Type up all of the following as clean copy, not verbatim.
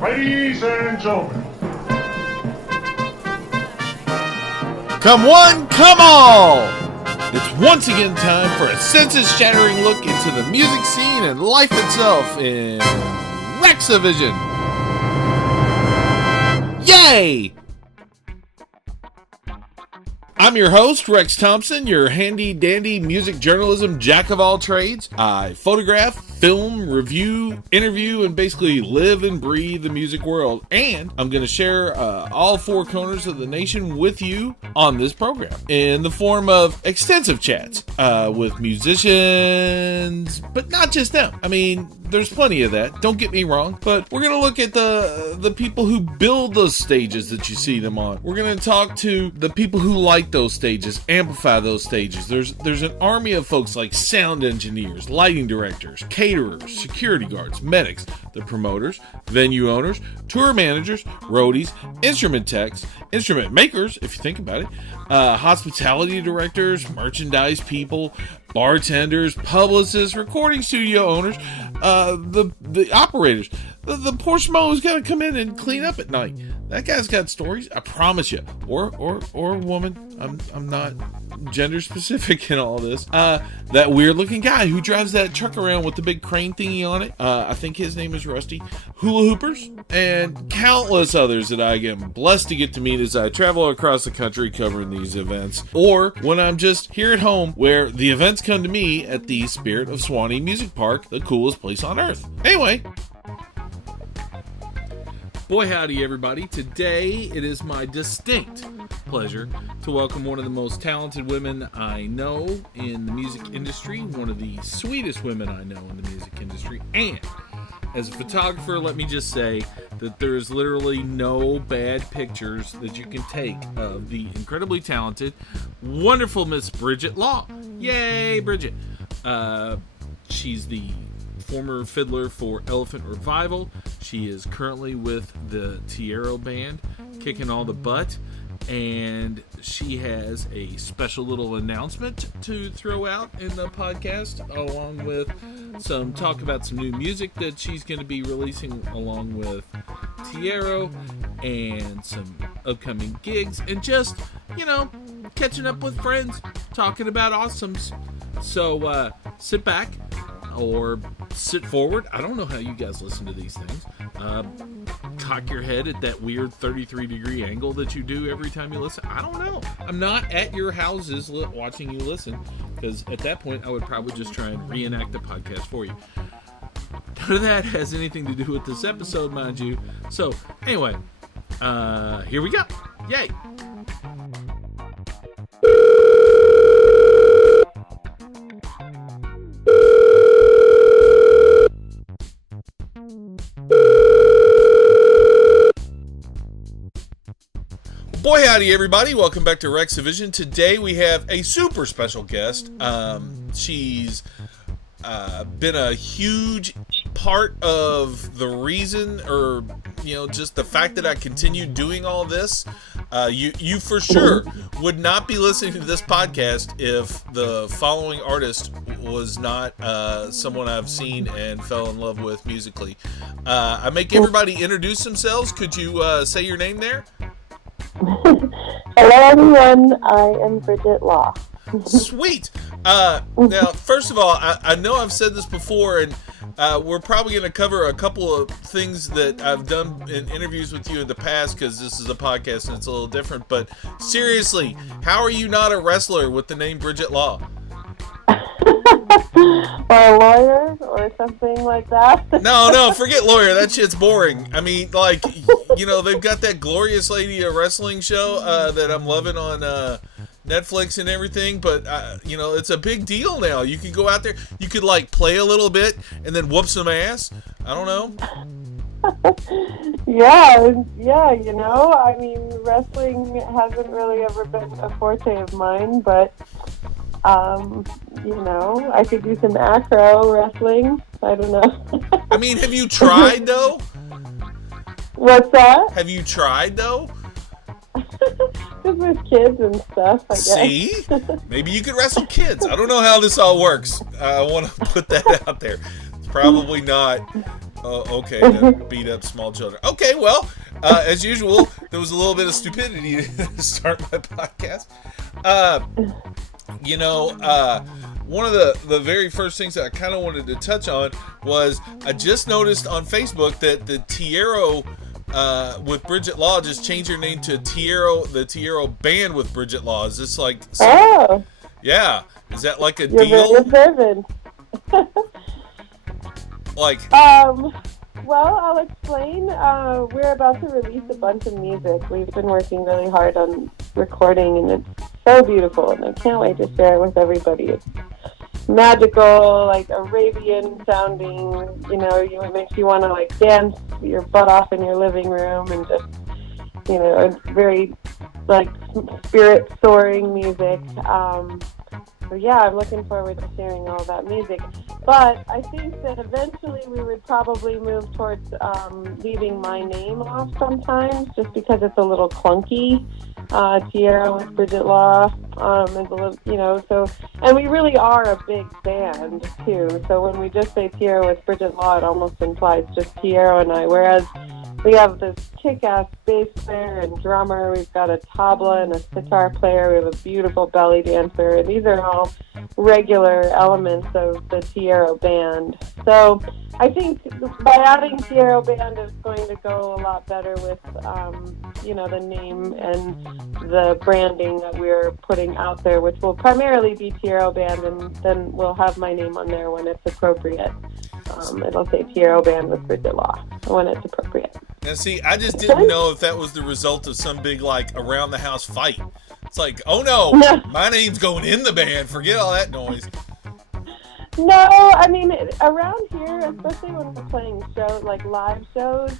Ladies and gentlemen. Come one, come all! It's once again time for a senses-shattering look into the music scene and life itself in Rex-A-Vision. Yay! I'm your host, Rex Thompson, your handy-dandy music journalism jack of all trades. I photograph, film, review, interview, and basically live and breathe the music world. And I'm going to share all four corners of the nation with you on this program in the form of extensive chats with musicians, but not just them. I mean, there's plenty of that, don't get me wrong, but we're going to look at the people who build those stages that you see them on. We're going to talk to the people who light those stages, amplify those stages. There's an army of folks like sound engineers, lighting directors, caterers, security guards, medics, the promoters, venue owners, tour managers, roadies, instrument techs, instrument makers, if you think about it, hospitality directors, merchandise people, bartenders, publicists, recording studio owners, the operators, the poor schmo who's got to come in and clean up at night. That guy's got stories, I promise you. Or woman. I'm not gender specific in all this. That weird looking guy who drives that truck around with the big crane thingy on it. I think his name is Rusty. Hula hoopers and countless others that I am blessed to get to meet as I travel across the country covering these events, or when I'm just here at home where the events come to me at the Spirit of Swanee Music Park, the coolest place on earth. Anyway, boy howdy everybody. Today it is my distinct pleasure to welcome one of the most talented women I know in the music industry, one of the sweetest women I know in the music industry, and as a photographer, let me just say that there is literally no bad pictures that you can take of the incredibly talented, wonderful Miss Bridget Law. Yay, Bridget. She's the former fiddler for Elephant Revival. She is currently with the Tierro band, kicking all the butt. And she has a special little announcement to throw out in the podcast, along with some talk about some new music that she's going to be releasing along with Tierro, and some upcoming gigs, and just, catching up with friends, talking about awesomes. So sit back or sit forward. I don't know how you guys listen to these things. Cock your head at that weird 33-degree angle that you do every time you listen. I don't know. I'm not at your houses watching you listen, because at that point I would probably just try and reenact the podcast for you. None of that has anything to do with this episode, mind you. So anyway, here we go. Yay. Boy howdy everybody, welcome back to Rex-A-Vision. Today we have a super special guest. She's been a huge part of the reason, or just the fact that I continue doing all this. You for sure would not be listening to this podcast if the following artist was not someone I've seen and fell in love with musically. I make everybody introduce themselves. Could you say your name there? Hello everyone, I am Bridget Law. Sweet. Now, first of all, I know I've said this before, and we're probably going to cover a couple of things that I've done in interviews with you in the past, because this is a podcast and it's a little different, but seriously, how are you not a wrestler with the name Bridget Law? Or a lawyer or something like that. No, forget lawyer. That shit's boring. I mean, like, they've got that Glorious Lady of Wrestling show that I'm loving on Netflix and everything, but it's a big deal now. You can go out there, you could play a little bit and then whoop some ass. I don't know. Yeah, I mean, wrestling hasn't really ever been a forte of mine, but I could do some acro wrestling. I don't know. I mean, have you tried though? What's that? Have you tried though? Just with kids and stuff, I guess. See? Maybe you could wrestle kids. I don't know how this all works. I want to put that out there. It's probably not Oh, okay, to beat up small children. Okay, well, as usual, there was a little bit of stupidity to start my podcast. One of the very first things that I kind of wanted to touch on was I just noticed on Facebook that the Tierro with Bridget Law just changed her name to Tierro, the Tierro Band with Bridget Law. Is this like... Oh! Yeah. Is that like a You're deal? very observant. Well, I'll explain. We're about to release a bunch of music. We've been working really hard on recording, and it's so beautiful, and I can't wait to share it with everybody. It's magical, like Arabian sounding, it makes you want to like dance your butt off in your living room, and just, very like spirit soaring music. So yeah, I'm looking forward to sharing all that music. But I think that eventually we would probably move towards leaving my name off sometimes, just because it's a little clunky. Tierro with Bridget Law is a little, so, and we really are a big band too. So when we just say Tierro with Bridget Law, it almost implies just Tierro and I. Whereas we have this kick-ass bass player and drummer. We've got a tabla and a sitar player. We have a beautiful belly dancer. And these are all regular elements of the Tierro band. So I think by adding Tierro band is going to go a lot better with, the name and the branding that we're putting out there, which will primarily be Tierro band, and then we'll have my name on there when it's appropriate. It'll say Tierro Band with Bridget Law when it's appropriate. Now, see, I just didn't know if that was the result of some big, like, around-the-house fight. It's like, oh, no, my name's going in the band. Forget all that noise. No, I mean, around here, especially when we're playing shows, like live shows,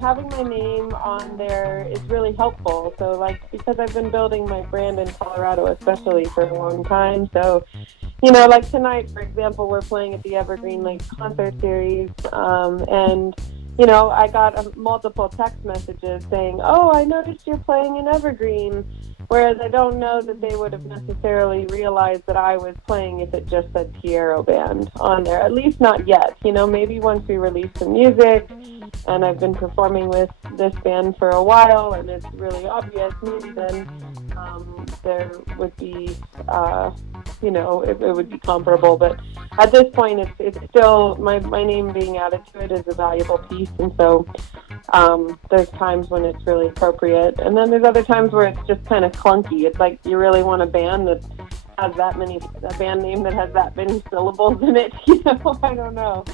having my name on there is really helpful. So, like, because I've been building my brand in Colorado, especially for a long time, so... like tonight, for example, we're playing at the Evergreen Lake Concert Series, and, I got multiple text messages saying, oh, I noticed you're playing in Evergreen, whereas I don't know that they would have necessarily realized that I was playing if it just said Tierro Band on there, at least not yet. Maybe once we release some music, and I've been performing with this band for a while, and it's really obvious, maybe then there would be, it would be comparable. But at this point, it's still, my name being added to it is a valuable piece, and so there's times when it's really appropriate. And then there's other times where it's just kind of clunky. It's like you really want a band that has a band name that has that many syllables in it, I don't know.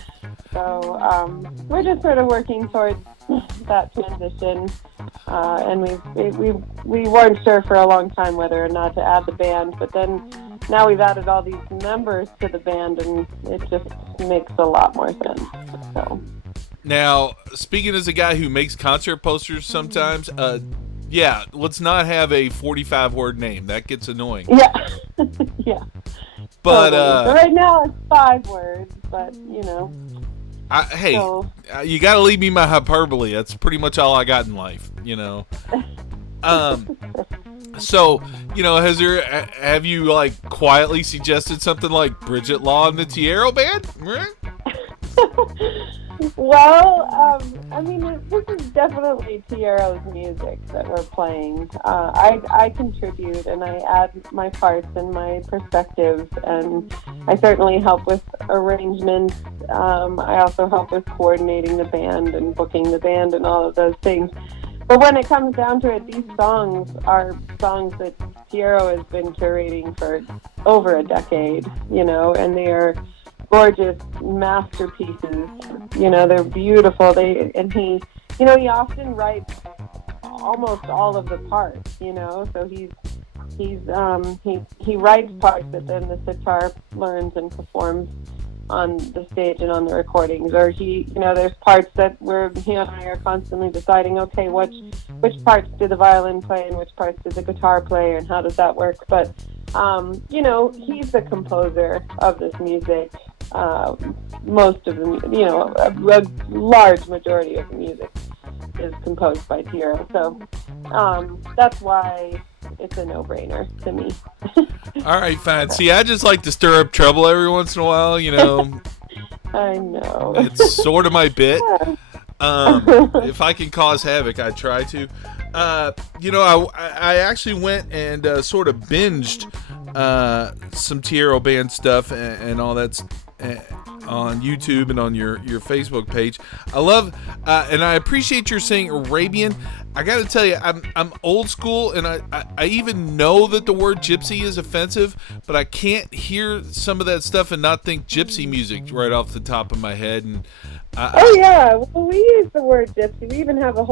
So we're just sort of working towards that transition, and we weren't sure for a long time whether or not to add the band, but then now we've added all these members to the band, and it just makes a lot more sense. So now, speaking as a guy who makes concert posters sometimes, let's not have a 45-word name. That gets annoying. Yeah, yeah. But totally. So right now it's 5 words, but you got to leave me my hyperbole. That's pretty much all I got in life, So, have you like quietly suggested something like Bridget Law and the Tierro Band? Well, this is definitely Tierro's music that we're playing. I contribute, and I add my parts and my perspectives, and I certainly help with arrangements. I also help with coordinating the band and booking the band and all of those things. But when it comes down to it, these songs are songs that Tierro has been curating for over a decade, and they are gorgeous masterpieces. They're beautiful. He often writes almost all of the parts, so he writes parts that then the sitar learns and performs on the stage and on the recordings, or there's parts that he and I are constantly deciding, okay, which parts do the violin play and which parts do the guitar play, and how does that work? But he's the composer of this music. Most of the, a large majority of the music is composed by Tierro, so that's why it's a no-brainer to me. All right, fine. See, I just like to stir up trouble every once in a while, I know. It's sort of my bit. If I can cause havoc, I try to. I actually went and sort of binged some Tierro band stuff and all that on YouTube and on your Facebook page. I love and I appreciate your saying Arabian. I got to tell you, I'm old school, and I even know that the word gypsy is offensive, but I can't hear some of that stuff and not think gypsy music right off the top of my head. And oh yeah, well, we use the word gypsy. We even have a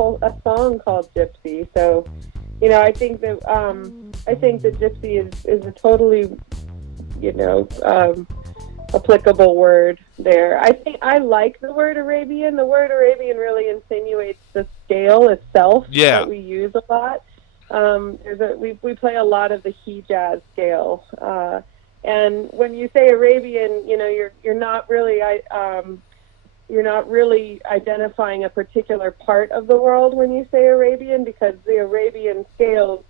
song called Gypsy. So, I think that gypsy is a totally, applicable word there. I think I like the word Arabian. The word Arabian really insinuates the scale itself that we use a lot. We play a lot of the Hijaz scale, and when you say Arabian, you're not really identifying a particular part of the world when you say Arabian, because the Arabian scales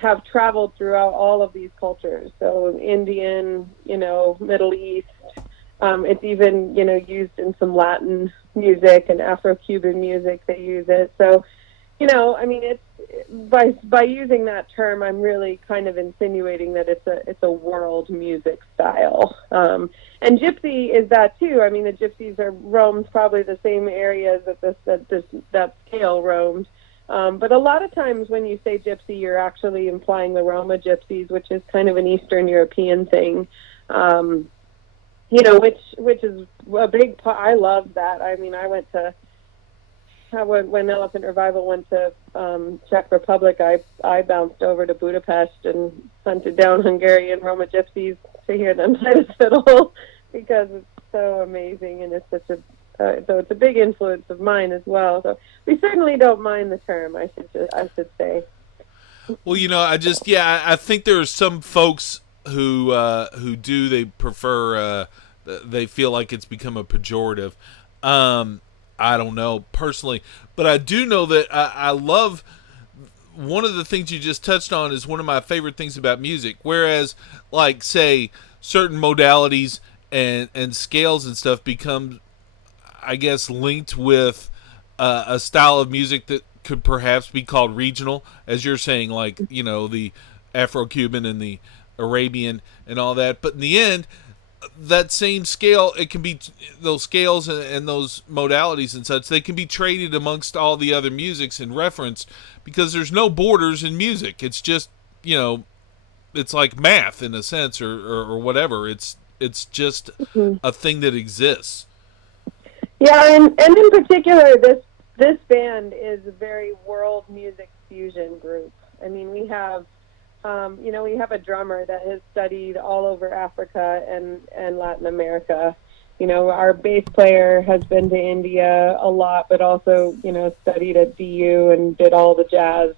have traveled throughout all of these cultures. So Indian, Middle East. It's even, used in some Latin music and Afro-Cuban music. They use it. So, it's by using that term, I'm really kind of insinuating that it's a world music style. And gypsy is that too. I mean, the gypsies roamed probably the same areas that scale roamed. But a lot of times when you say gypsy, you're actually implying the Roma gypsies, which is kind of an Eastern European thing, which is a big part. I love that. I mean, when Elephant Revival went to Czech Republic, I bounced over to Budapest and hunted down Hungarian Roma gypsies to hear them play the fiddle because it's so amazing, and it's such a so it's a big influence of mine as well. So we certainly don't mind the term, I should say. Well, I think there are some folks who do, they prefer, they feel like it's become a pejorative. I don't know personally, but I do know that I love, one of the things you just touched on is one of my favorite things about music. Whereas, like, say, certain modalities and scales and stuff become, I guess, linked with a style of music that could perhaps be called regional, as you're saying, like, the Afro-Cuban and the Arabian and all that. But in the end, that same scale, it can be, those scales and those modalities and such, they can be traded amongst all the other musics and reference, because there's no borders in music. It's just, it's like math in a sense, or whatever. It's just a thing that exists. Yeah, and in particular, this band is a very world music fusion group. I mean, we have a drummer that has studied all over Africa and Latin America. Our bass player has been to India a lot, but also, studied at DU and did all the jazz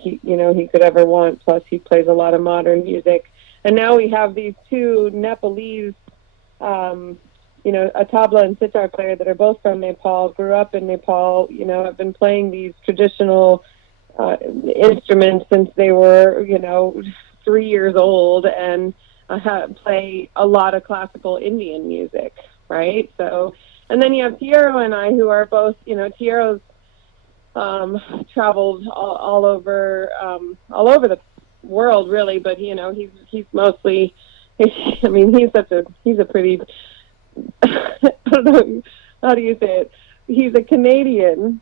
he could ever want. Plus, he plays a lot of modern music. And now we have these two Nepalese, a tabla and sitar player that are both from Nepal, grew up in Nepal, have been playing these traditional instruments since they were, 3 years old, and play a lot of classical Indian music, right? So, and then you have Tierro and I, who are both, Tierro's traveled all over the world, really, but he's mostly, he's a pretty, I don't know, how do you say it? He's a Canadian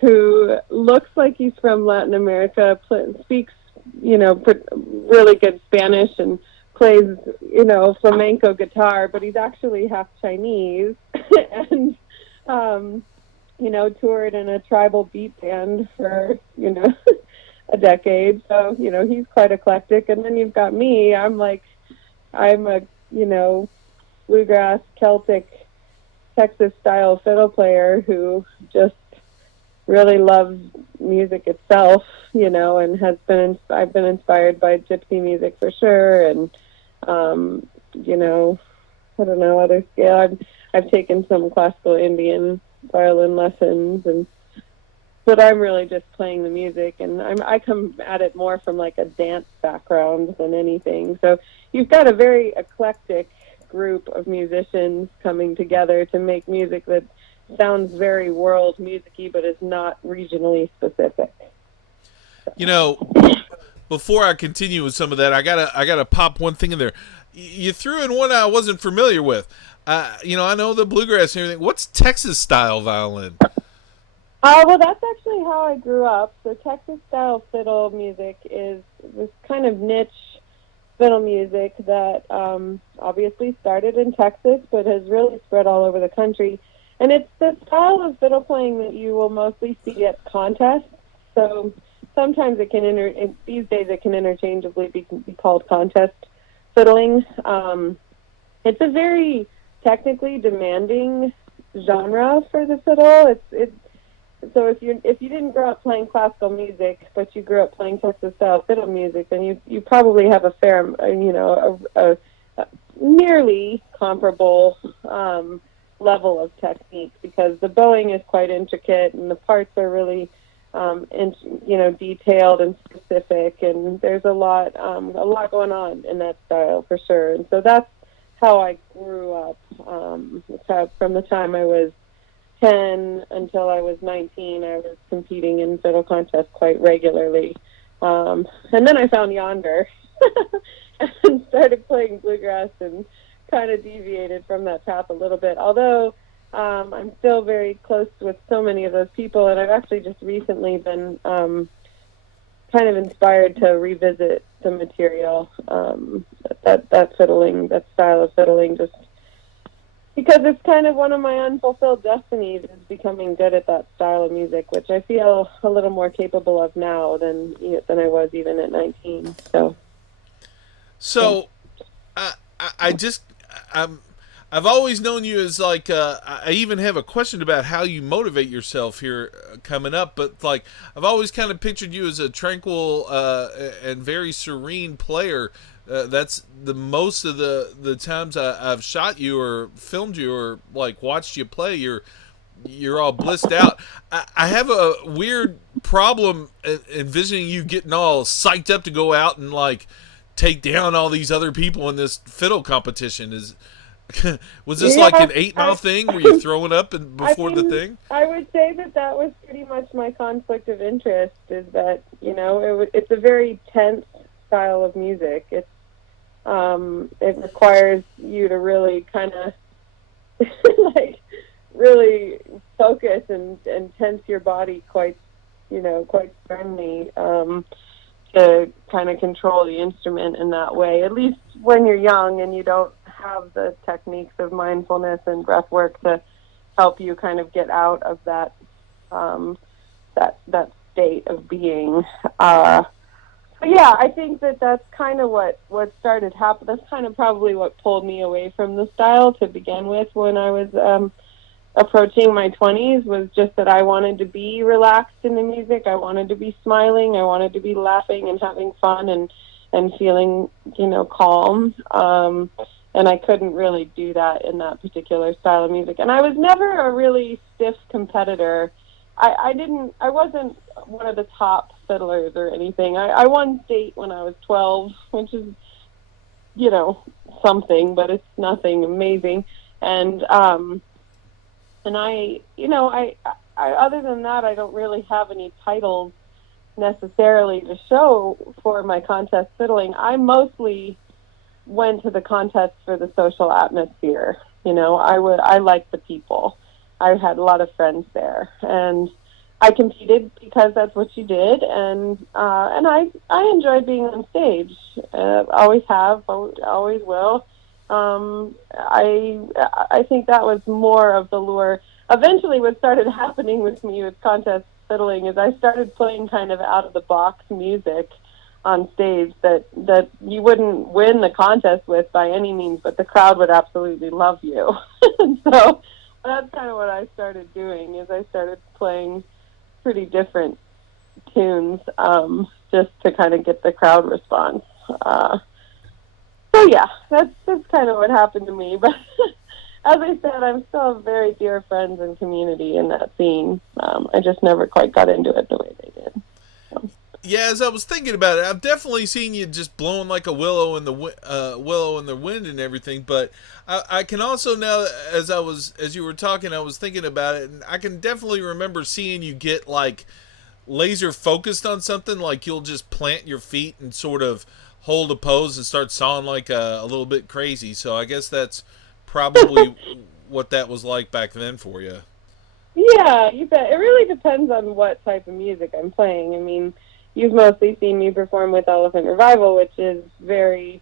who looks like he's from Latin America, speaks, really good Spanish and plays, flamenco guitar, but he's actually half Chinese and, toured in a tribal beat band for, a decade. So, he's quite eclectic. And then you've got me. I'm a, bluegrass, Celtic, Texas-style fiddle player who just really loves music itself, and I've been inspired by gypsy music for sure, and I don't know, other scale. I've taken some classical Indian violin lessons, but I'm really just playing the music, and I come at it more from like a dance background than anything. So you've got a very eclectic group of musicians coming together to make music that sounds very world music-y, but is not regionally specific. You know, before I continue with some of that, I gotta pop one thing in there. You threw in one I wasn't familiar with. I know the bluegrass and everything. What's Texas style violin? Well, that's actually how I grew up. So Texas style fiddle music is this kind of niche fiddle music that obviously started in Texas, but has really spread all over the country. And it's the style of fiddle playing that you will mostly see at contests. So sometimes it can these days it can interchangeably be called contest fiddling. It's a very technically demanding genre for the fiddle. So if you didn't grow up playing classical music, but you grew up playing Texas style fiddle music, then you probably have a nearly comparable level of technique, because the bowing is quite intricate and the parts are really detailed and specific, and there's a lot going on in that style for sure. And so that's how I grew up. From the time I was 10 until I was 19, I was competing in fiddle contests quite regularly. And then I found Yonder and started playing bluegrass and kind of deviated from that path a little bit. Although I'm still very close with so many of those people, and I've actually just recently been kind of inspired to revisit the material, that style of fiddling, just because it's kind of one of my unfulfilled destinies, is becoming good at that style of music, which I feel a little more capable of now than I was even at 19. So, I've always known you as like, I even have a question about how you motivate yourself here coming up, but like, I've always kind of pictured you as a tranquil and very serene player. That's the most of the times I've shot you or filmed you or like watched you play. You're all blissed out. I have a weird problem envisioning you getting all psyched up to go out and like take down all these other people in this fiddle competition. Was this like an 8 Mile thing? Were you throwing up before the thing? I would say that was pretty much my conflict of interest, is that, it's a very tense style of music. It requires you to really kind of like really focus and tense your body quite sternly to kind of control the instrument in that way, at least when you're young and you don't have the techniques of mindfulness and breath work to help you kind of get out of that that state of being. But yeah, I think that's kind of what started happening. That's kind of probably what pulled me away from the style to begin with when I was approaching my 20s, was just that I wanted to be relaxed in the music. I wanted to be smiling. I wanted to be laughing and having fun and feeling, calm. And I couldn't really do that in that particular style of music. And I was never a really stiff competitor. I wasn't one of the top fiddlers or anything. I won state when I was 12, which is, something, but it's nothing amazing. And I other than that, I don't really have any titles necessarily to show for my contest fiddling. I mostly went to the contest for the social atmosphere. I liked the people. I had a lot of friends there, and I competed because that's what you did, and I enjoyed being on stage. Always have, always will. I think that was more of the lure. Eventually, what started happening with me with contest fiddling is I started playing kind of out of the box music on stage that you wouldn't win the contest with by any means, but the crowd would absolutely love you. And so that's kind of what I started doing, is I started playing pretty different tunes just to kind of get the crowd response. So yeah, that's kind of what happened to me. But as I said, I'm still very dear friends and community in that scene. I just never quite got into it the way they did. So. Yeah, as I was thinking about it, I've definitely seen you just blowing like a willow in the willow in the wind and everything. But I can also now, as you were talking, I was thinking about it, and I can definitely remember seeing you get like laser focused on something. Like you'll just plant your feet and sort of hold a pose and start sawing like a little bit crazy. So I guess that's probably what that was like back then for you. Yeah, you bet. It really depends on what type of music I'm playing. I mean, you've mostly seen me perform with Elephant Revival, which is very,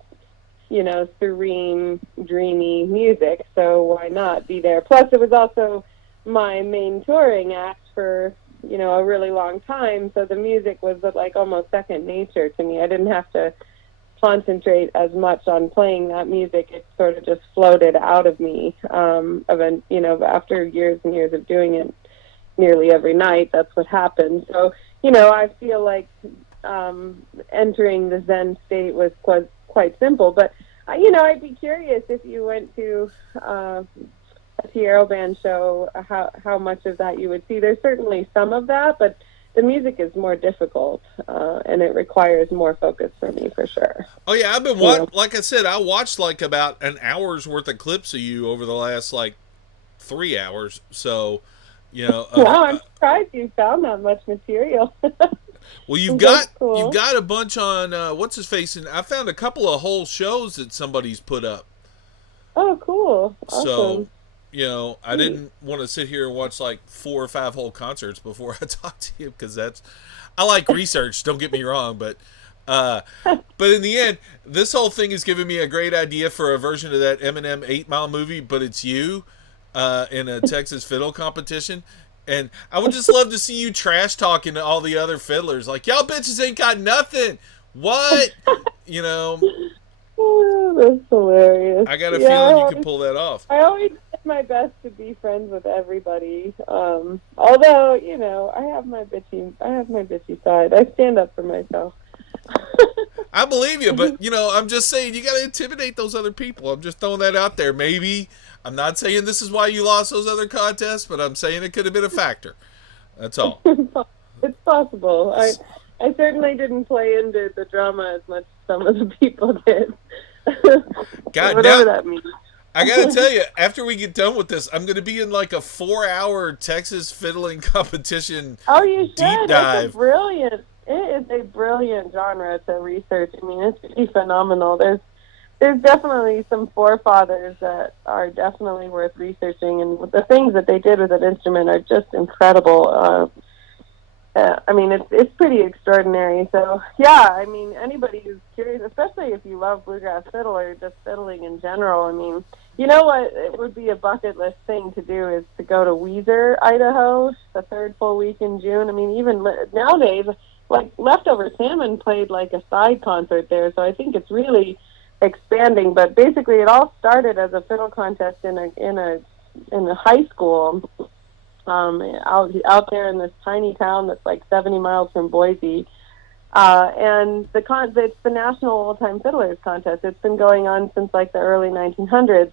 serene, dreamy music. So why not be there? Plus, it was also my main touring act for, a really long time. So the music was like almost second nature to me. I didn't have to concentrate as much on playing that music. It sort of just floated out of me. After years and years of doing it nearly every night, that's what happened. So, I feel like entering the Zen state was quite simple. But, I'd be curious if you went to a Tierro band show, how much of that you would see. There's certainly some of that, but the music is more difficult, and it requires more focus for me, for sure. Oh yeah, I've been watching. Like I said, I watched like about an hour's worth of clips of you over the last like 3 hours. So, Wow, I'm surprised you found that much material. Well, you've got a bunch on what's his face, and I found a couple of whole shows that somebody's put up. Oh, cool! So, Awesome. I didn't want to sit here and watch like 4 or 5 whole concerts before I talk to you because I like research. Don't get me wrong, but in the end, this whole thing has given me a great idea for a version of that Eminem 8 Mile movie, but it's you in a Texas fiddle competition. And I would just love to see you trash talking to all the other fiddlers, like y'all bitches ain't got nothing. What? Oh, that's hilarious. I got a feeling you can pull that off. I always did my best to be friends with everybody. Although, I have my bitchy side. I stand up for myself. I believe you, but I'm just saying you got to intimidate those other people. I'm just throwing that out there. Maybe I'm not saying this is why you lost those other contests, but I'm saying it could have been a factor. That's all. It's possible. I certainly didn't play into the drama as much as some of the people did. God, whatever that means. I gotta tell you, after we get done with this, I'm gonna be in like a 4-hour Texas fiddling competition. Oh, you should. Deep dive. It is a brilliant genre to research. I mean, it's pretty phenomenal. There's definitely some forefathers that are definitely worth researching, and the things that they did with that instrument are just incredible. I mean, it's pretty extraordinary. So, yeah, I mean, anybody who's curious, especially if you love bluegrass fiddle or just fiddling in general, I mean, you know what? It would be a bucket list thing to do is to go to Weiser, Idaho, the third full week in June. I mean, even nowadays, like Leftover Salmon played like a side concert there, so I think it's really expanding. But basically, it all started as a fiddle contest in a high school. Out there in this tiny town that's like 70 miles from Boise. And it's the National Old Time Fiddlers Contest. It's been going on since like the early 1900s.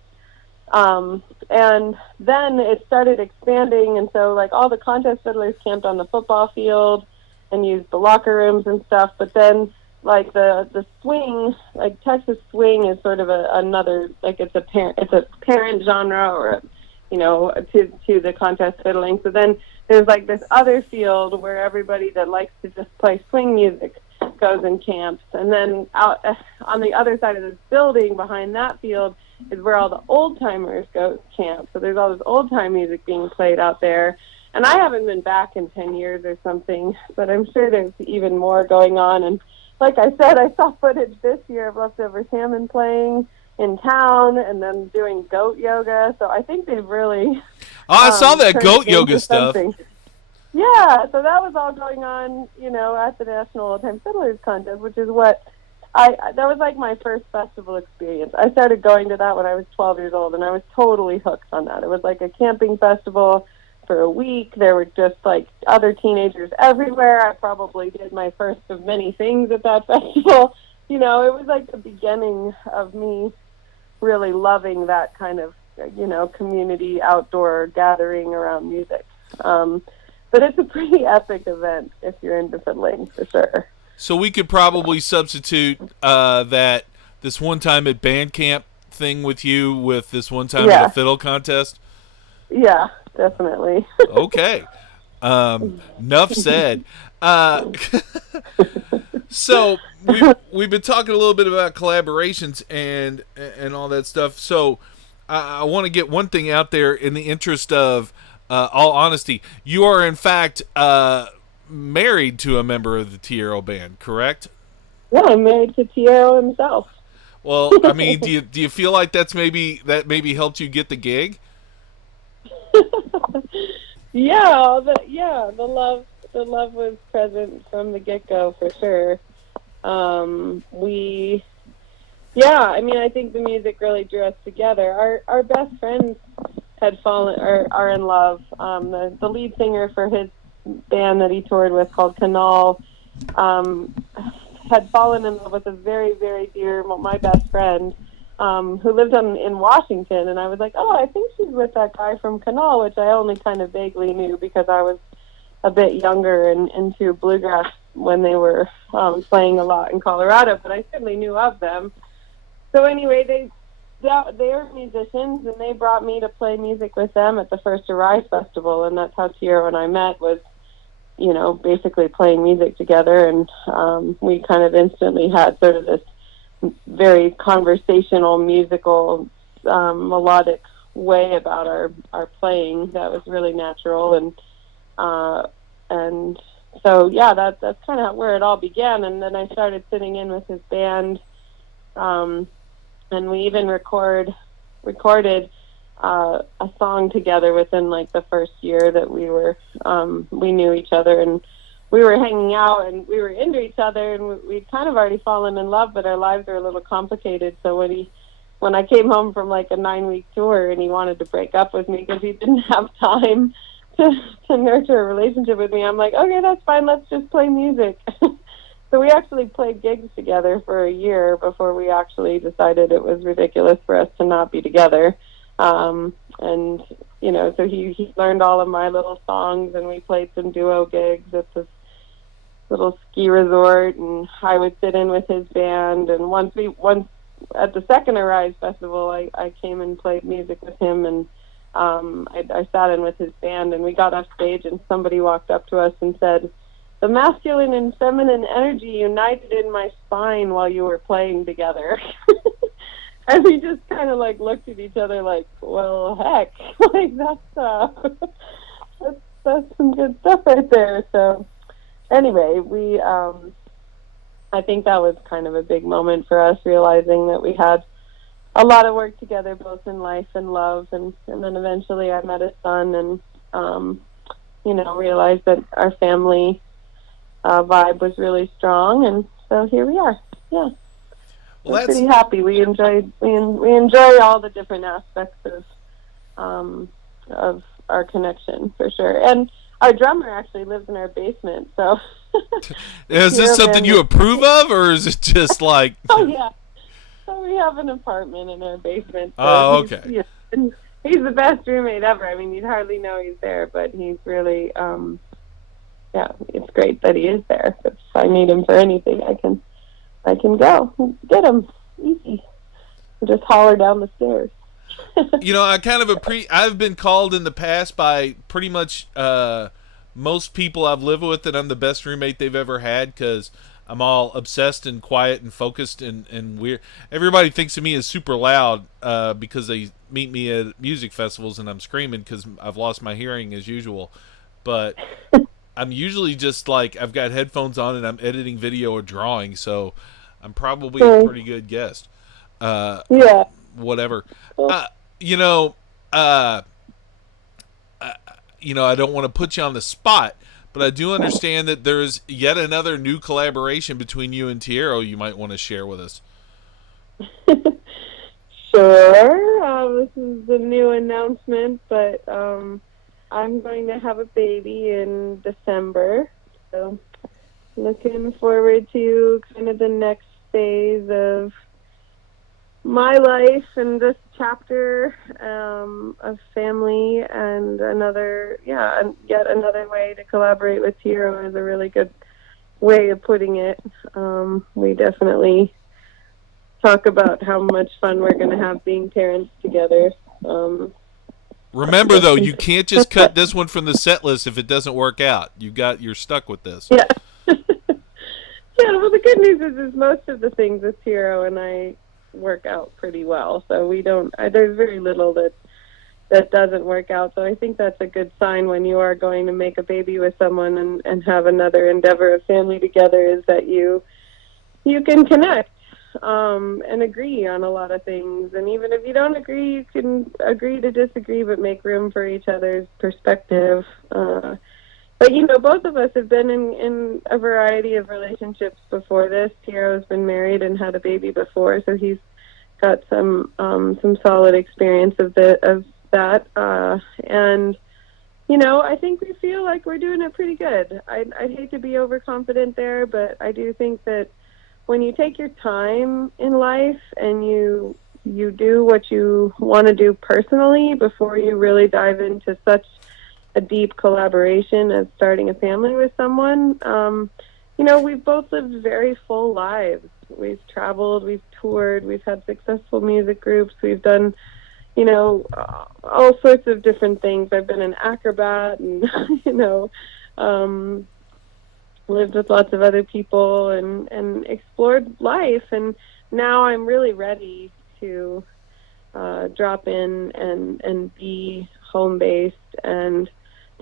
And then it started expanding, and so like all the contest fiddlers camped on the football field and used the locker rooms and stuff. But then like the swing, like Texas swing is sort of another, like it's a parent genre or to the contest fiddling. So then there's like this other field where everybody that likes to just play swing music goes and camps. And then out on the other side of this building behind that field is where all the old timers go camp. So there's all this old time music being played out there. And I haven't been back in 10 years or something, but I'm sure there's even more going on. And like I said, I saw footage this year of Leftover Salmon playing in town and then doing goat yoga. So I think they've really I saw that goat yoga stuff. Yeah, so that was all going on, at the National Old Time Fiddlers Contest, which is what that was like my first festival experience. I started going to that when I was 12 years old, and I was totally hooked on that. It was like a camping festival for a week. There were just like other teenagers everywhere. I probably did my first of many things at that festival. It was like the beginning of me really loving that kind of, community outdoor gathering around music. But it's a pretty epic event if you're into fiddling, for sure. So we could probably substitute that this one time at band camp thing with you with this one time at a Yeah, fiddle contest. yeah, definitely. Okay. Enough said. Uh, so we've been talking a little bit about collaborations and all that stuff. So I want to get one thing out there in the interest of all honesty. You are in fact married to a member of the Tierro band, correct? Yeah, I'm married to Tierro himself. Well, I mean, do you feel like that maybe helped you get the gig? The love was present from the get go for sure. We I mean, I think the music really drew us together. Our best friends had fallen are in love. The lead singer for his band that he toured with, called Canal, had fallen in love with a very, very dear, my best friend, who lived in Washington. And I was like, oh, I think she's with that guy from Canal, which I only kind of vaguely knew because I was a bit younger and into bluegrass when they were playing a lot in Colorado, but I certainly knew of them. So anyway, they are musicians, and they brought me to play music with them at the First Arise Festival, and that's how Tierro and I met, was, basically playing music together, and we kind of instantly had sort of this very conversational, musical, melodic way about our playing that was really natural, and so that's kind of where it all began. And then I started sitting in with his band, and we even recorded a song together within like the first year that we knew each other, and we were hanging out and we were into each other, and we'd kind of already fallen in love, but our lives were a little complicated. So when I came home from like a 9-week tour and he wanted to break up with me because he didn't have time to nurture a relationship with me, I'm like, okay, that's fine, let's just play music. So we actually played gigs together for a year before we actually decided it was ridiculous for us to not be together. And so he learned all of my little songs, and we played some duo gigs at this little ski resort, and I would sit in with his band. And once at the second Arise Festival, I came and played music with him, and I sat in with his band, and we got off stage, and somebody walked up to us and said, "The masculine and feminine energy united in my spine while you were playing together." And we just kind of like looked at each other like, well, heck, like that's some good stuff right there. So anyway, I think that was kind of a big moment for us, realizing that we had a lot of work together, both in life and love. And then eventually I met his son, and, realized that our family vibe was really strong. And so here we are. Yeah. Well, we're pretty happy. We enjoy all the different aspects of our connection, for sure. And our drummer actually lives in our basement. So is this something you approve of, or is it just like? Oh yeah. So we have an apartment in our basement. So oh, okay. He's the best roommate ever. I mean, you'd hardly know he's there, but he's really, it's great that he is there. If I need him for anything, I can go get him easy. Just holler down the stairs. I kind of I've been called in the past by pretty much most people I've lived with that I'm the best roommate they've ever had, because I'm all obsessed and quiet and focused and weird. Everybody thinks of me as super loud because they meet me at music festivals and I'm screaming because I've lost my hearing as usual. But I'm usually just like, I've got headphones on and I'm editing video or drawing, so I'm probably a pretty good guest. Yeah. Whatever. I don't want to put you on the spot, but I do understand that there's yet another new collaboration between you and Tierro you might want to share with us. Sure. This is the new announcement, but I'm going to have a baby in December, so looking forward to kind of the next phase of my life and this chapter of family, and yet another way to collaborate with Tierro is a really good way of putting it. We definitely talk about how much fun we're going to have being parents together. Remember, though, you can't just cut this one from the set list if it doesn't work out. You're stuck with this. Yeah. Yeah, well, the good news is most of the things with Tierro and I work out pretty well. So we don't, there's very little that doesn't work out. So I think that's a good sign when you are going to make a baby with someone and have another endeavor of family together, is that you can connect and agree on a lot of things. And even if you don't agree, you can agree to disagree, but make room for each other's perspective. But, both of us have been in a variety of relationships before this. Tierro's been married and had a baby before, so he's got some solid experience of that. And, I think we feel like we're doing it pretty good. I'd hate to be overconfident there, but I do think that when you take your time in life and you do what you want to do personally before you really dive into such a deep collaboration as starting a family with someone, we've both lived very full lives. We've traveled, we've toured, we've had successful music groups, we've done, all sorts of different things. I've been an acrobat and, lived with lots of other people and explored life. And now I'm really ready to drop in and be home-based and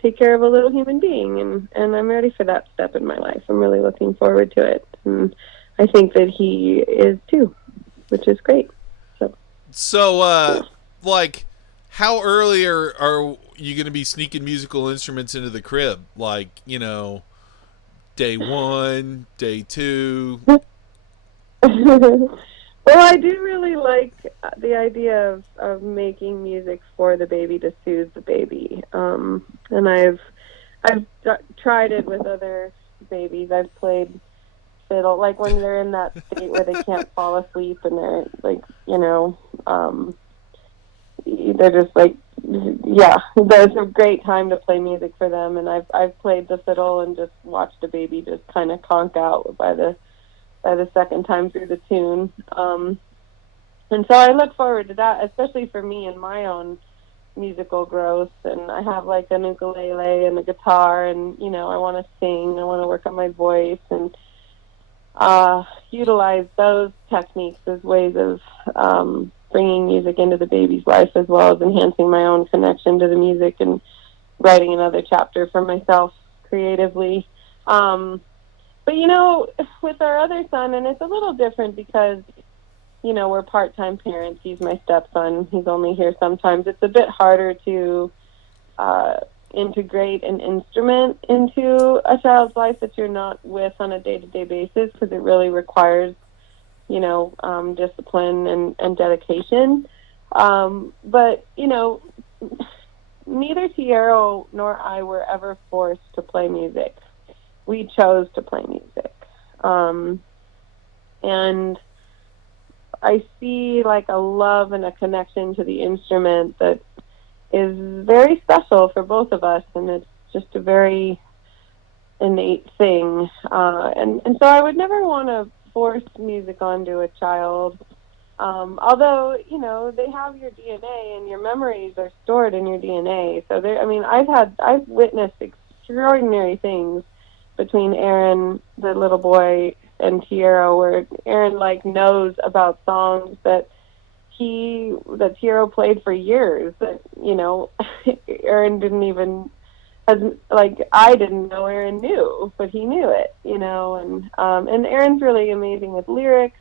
take care of a little human being. And I'm ready for that step in my life. I'm really looking forward to it. And I think that he is too, which is great. So like, how early are you going to be sneaking musical instruments into the crib? Like, day 1, day 2? Well, I do really like the idea of making music for the baby to soothe the baby. And I've tried it with other babies. I've played fiddle, like when they're in that state where they can't fall asleep and they're like, they're just like, yeah, that's a great time to play music for them. And I've played the fiddle and just watched a baby just kind of conk out by the second time through the tune. And so I look forward to that, especially for me and my own musical growth. And I have like an ukulele and a guitar, and, I want to sing, I want to work on my voice and utilize those techniques as ways of bringing music into the baby's life, as well as enhancing my own connection to the music and writing another chapter for myself creatively. But, with our other son, and it's a little different because, we're part-time parents. He's my stepson. He's only here sometimes. It's a bit harder to integrate an instrument into a child's life that you're not with on a day-to-day basis, because it really requires, discipline and dedication. But, neither Tierro nor I were ever forced to play music. We chose to play music. And I see like a love and a connection to the instrument that is very special for both of us, and it's just a very innate thing. And so I would never want to force music onto a child. Although, they have your DNA and your memories are stored in your DNA. So I've witnessed extraordinary things between Aaron, the little boy, and Tierro, where Aaron knows about songs that Tierro played for years that, Aaron didn't even, I didn't know Aaron knew, but he knew it, and Aaron's really amazing with lyrics.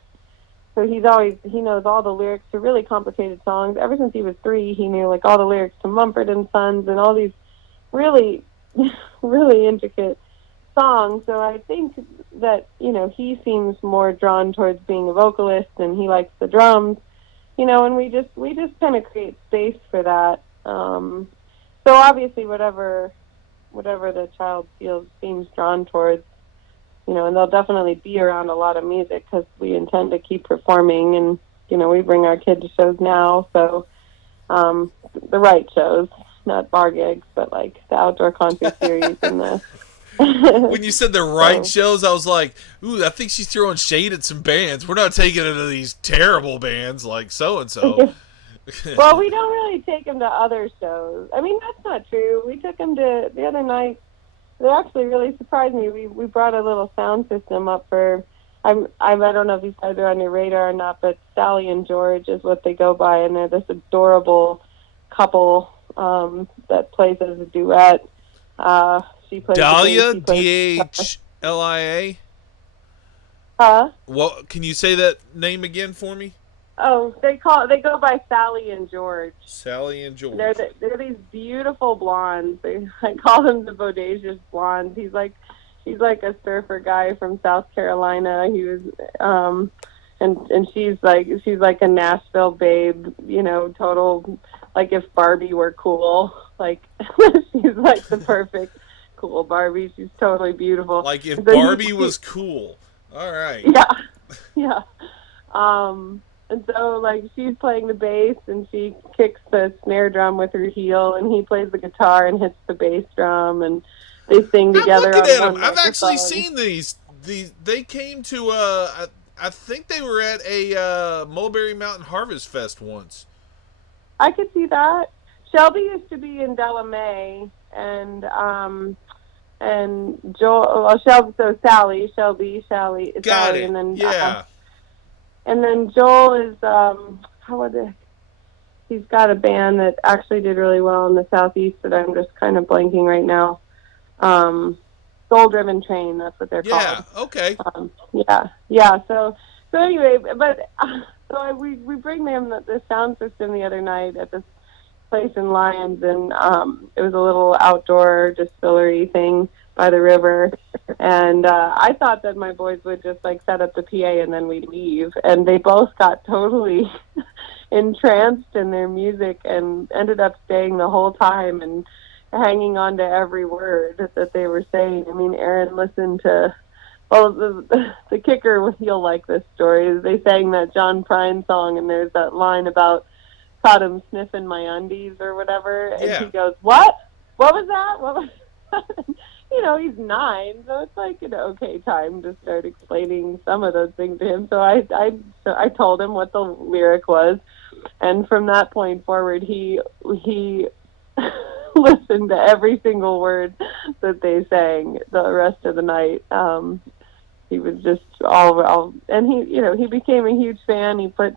So he knows all the lyrics to really complicated songs. Ever since he was 3, he knew all the lyrics to Mumford and Sons and all these really, really intricate songs. So I think that, he seems more drawn towards being a vocalist, and he likes the drums, and we just kind of create space for that. So obviously whatever the child seems drawn towards, and they'll definitely be around a lot of music because we intend to keep performing, and, we bring our kid to shows now. So the right shows, not bar gigs, but the outdoor concert series and the When you said the right So, shows, I was like, ooh, I think she's throwing shade at some bands. We're not taking it to these terrible bands like so and so. well, we don't really take him to other shows. I mean, that's not true. We took him to the other night. It actually really surprised me. We brought a little sound system up for. I don't know if these guys are on your radar or not, but Sally and George is what they go by, and they're this adorable couple that plays as a duet. She plays Dahlia, the bass. He plays Dahlia. huh? What? Can you say that name again for me? Oh, they go by Sally and George. Sally and George. They're these beautiful blondes. I call them the bodacious blondes. He's like a surfer guy from South Carolina. He was and she's like a Nashville babe, total, like if Barbie were cool. Like she's like the perfect cool Barbie. She's totally beautiful. Like if Barbie was cool. All right. Yeah. Yeah. And so, like, she's playing the bass, and she kicks the snare drum with her heel, and he plays the guitar and hits the bass drum, and they sing together. I'm looking on at them. one I've actually microphone. seen these. They came to. I think they were at a Mulberry Mountain Harvest Fest once. I could see that. Shelby used to be in Delamay, and Joel. Well, Shelby. So Sally, Got it. and then Yeah. and then Joel is he's got a band that actually did really well in the Southeast that I'm just kind of blanking right now. Soul Driven Train, that's what they're called. Yeah. Okay. Yeah. So anyway, but we bring them the sound system the other night at this place in Lyons, and it was a little outdoor distillery thing by the river, and I thought that my boys would just like set up the PA and then we'd leave, and they both got totally entranced in their music and ended up staying the whole time and hanging on to every word that they were saying. I mean, Aaron listened to, well, the kicker, you'll like this story, is they sang that John Prine song, and there's that line about caught him sniffing my undies or whatever, and he goes, what was that? What was that? He's 9, so it's like an okay time to start explaining some of those things to him. So I told him what the lyric was, and from that point forward, he listened to every single word that they sang the rest of the night. He was just all, and he became a huge fan. He put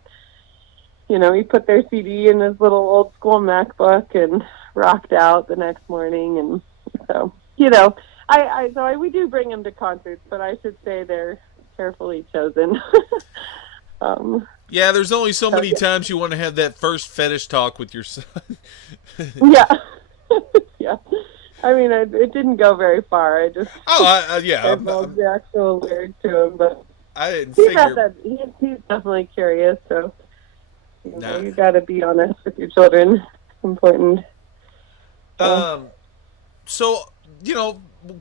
their CD in his little old school MacBook and rocked out the next morning, and so. We do bring them to concerts, but I should say they're carefully chosen. Yeah, there's only so many times you want to have that first fetish talk with your son. Yeah. Yeah. I mean, it didn't go very far. I just divulged the actual lyric to him, but I didn't figure that he's definitely curious. So you got to be honest with your children. It's important. So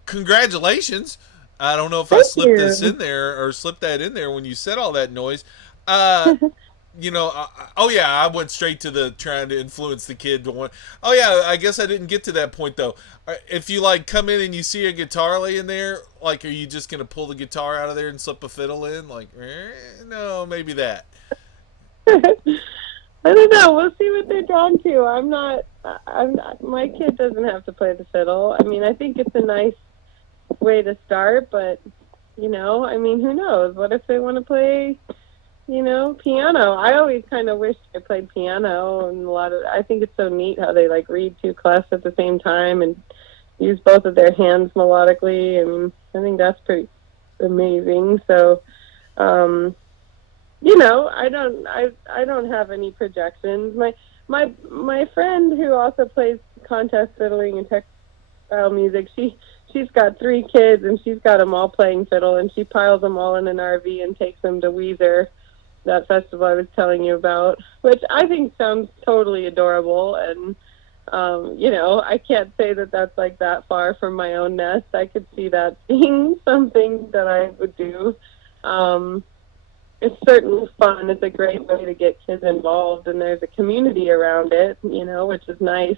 congratulations. I don't know if I slipped this in there or slipped that in there when you said all that noise. I went straight to the trying to influence the kid. I guess I didn't get to that point though. If you like come in and you see a guitar laying there, like, are you just going to pull the guitar out of there and slip a fiddle in? Like, no, maybe that. I don't know. We'll see what they're drawn to. I'm not. My kid doesn't have to play the fiddle. I mean, I think it's a nice way to start, but who knows? What if they want to play, piano? I always kind of wished I played piano, and I think it's so neat how they like read 2 clefs at the same time and use both of their hands melodically. I mean, I think that's pretty amazing. So, I don't have any projections. My friend who also plays contest fiddling and textile music, she's got 3 kids, and she's got them all playing fiddle, and she piles them all in an RV and takes them to Weezer, that festival I was telling you about, which I think sounds totally adorable. And I can't say that that's like that far from my own nest. I could see that being something that I would do. It's certainly fun. It's a great way to get kids involved, and there's a community around it, which is nice.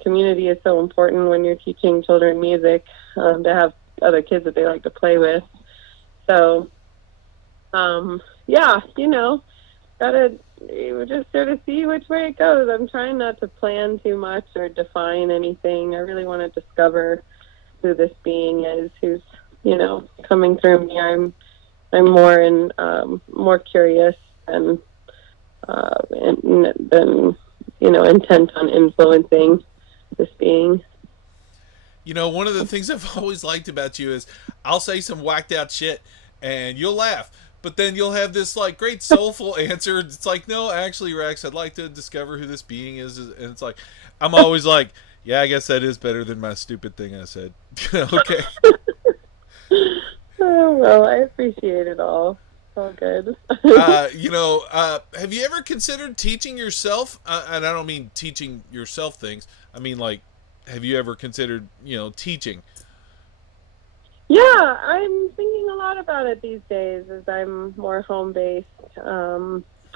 Community is so important when you're teaching children music, to have other kids that they like to play with. So, yeah, gotta just sort of see which way it goes. I'm trying not to plan too much or define anything. I really want to discover who this being is, who's, coming through me. I'm more curious and than intent on influencing this being. One of the things I've always liked about you is I'll say some whacked out shit and you'll laugh, but then you'll have this like great soulful answer. It's like, no, actually, Rex, I'd like to discover who this being is. And it's like, I'm always like, yeah, I guess that is better than my stupid thing I said. Okay. Oh, well, I appreciate it all. It's all good. Have you ever considered teaching yourself? And I don't mean teaching yourself things. I mean, like, have you ever considered, teaching? Yeah, I'm thinking a lot about it these days as I'm more home-based.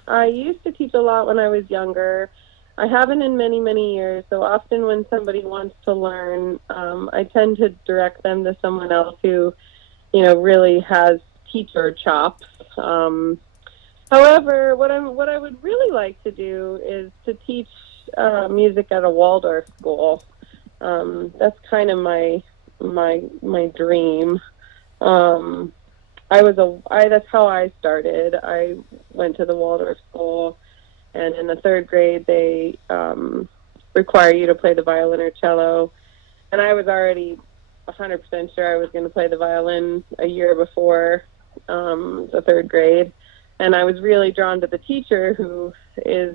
I used to teach a lot when I was younger. I haven't in many, many years, so often when somebody wants to learn, I tend to direct them to someone else who, really has teacher chops. However, what I would really like to do is to teach music at a Waldorf school. That's kind of my dream. That's how I started. I went to the Waldorf school, and in the third grade they require you to play the violin or cello, and I was already 100% sure I was going to play the violin a year before the third grade, and I was really drawn to the teacher, who is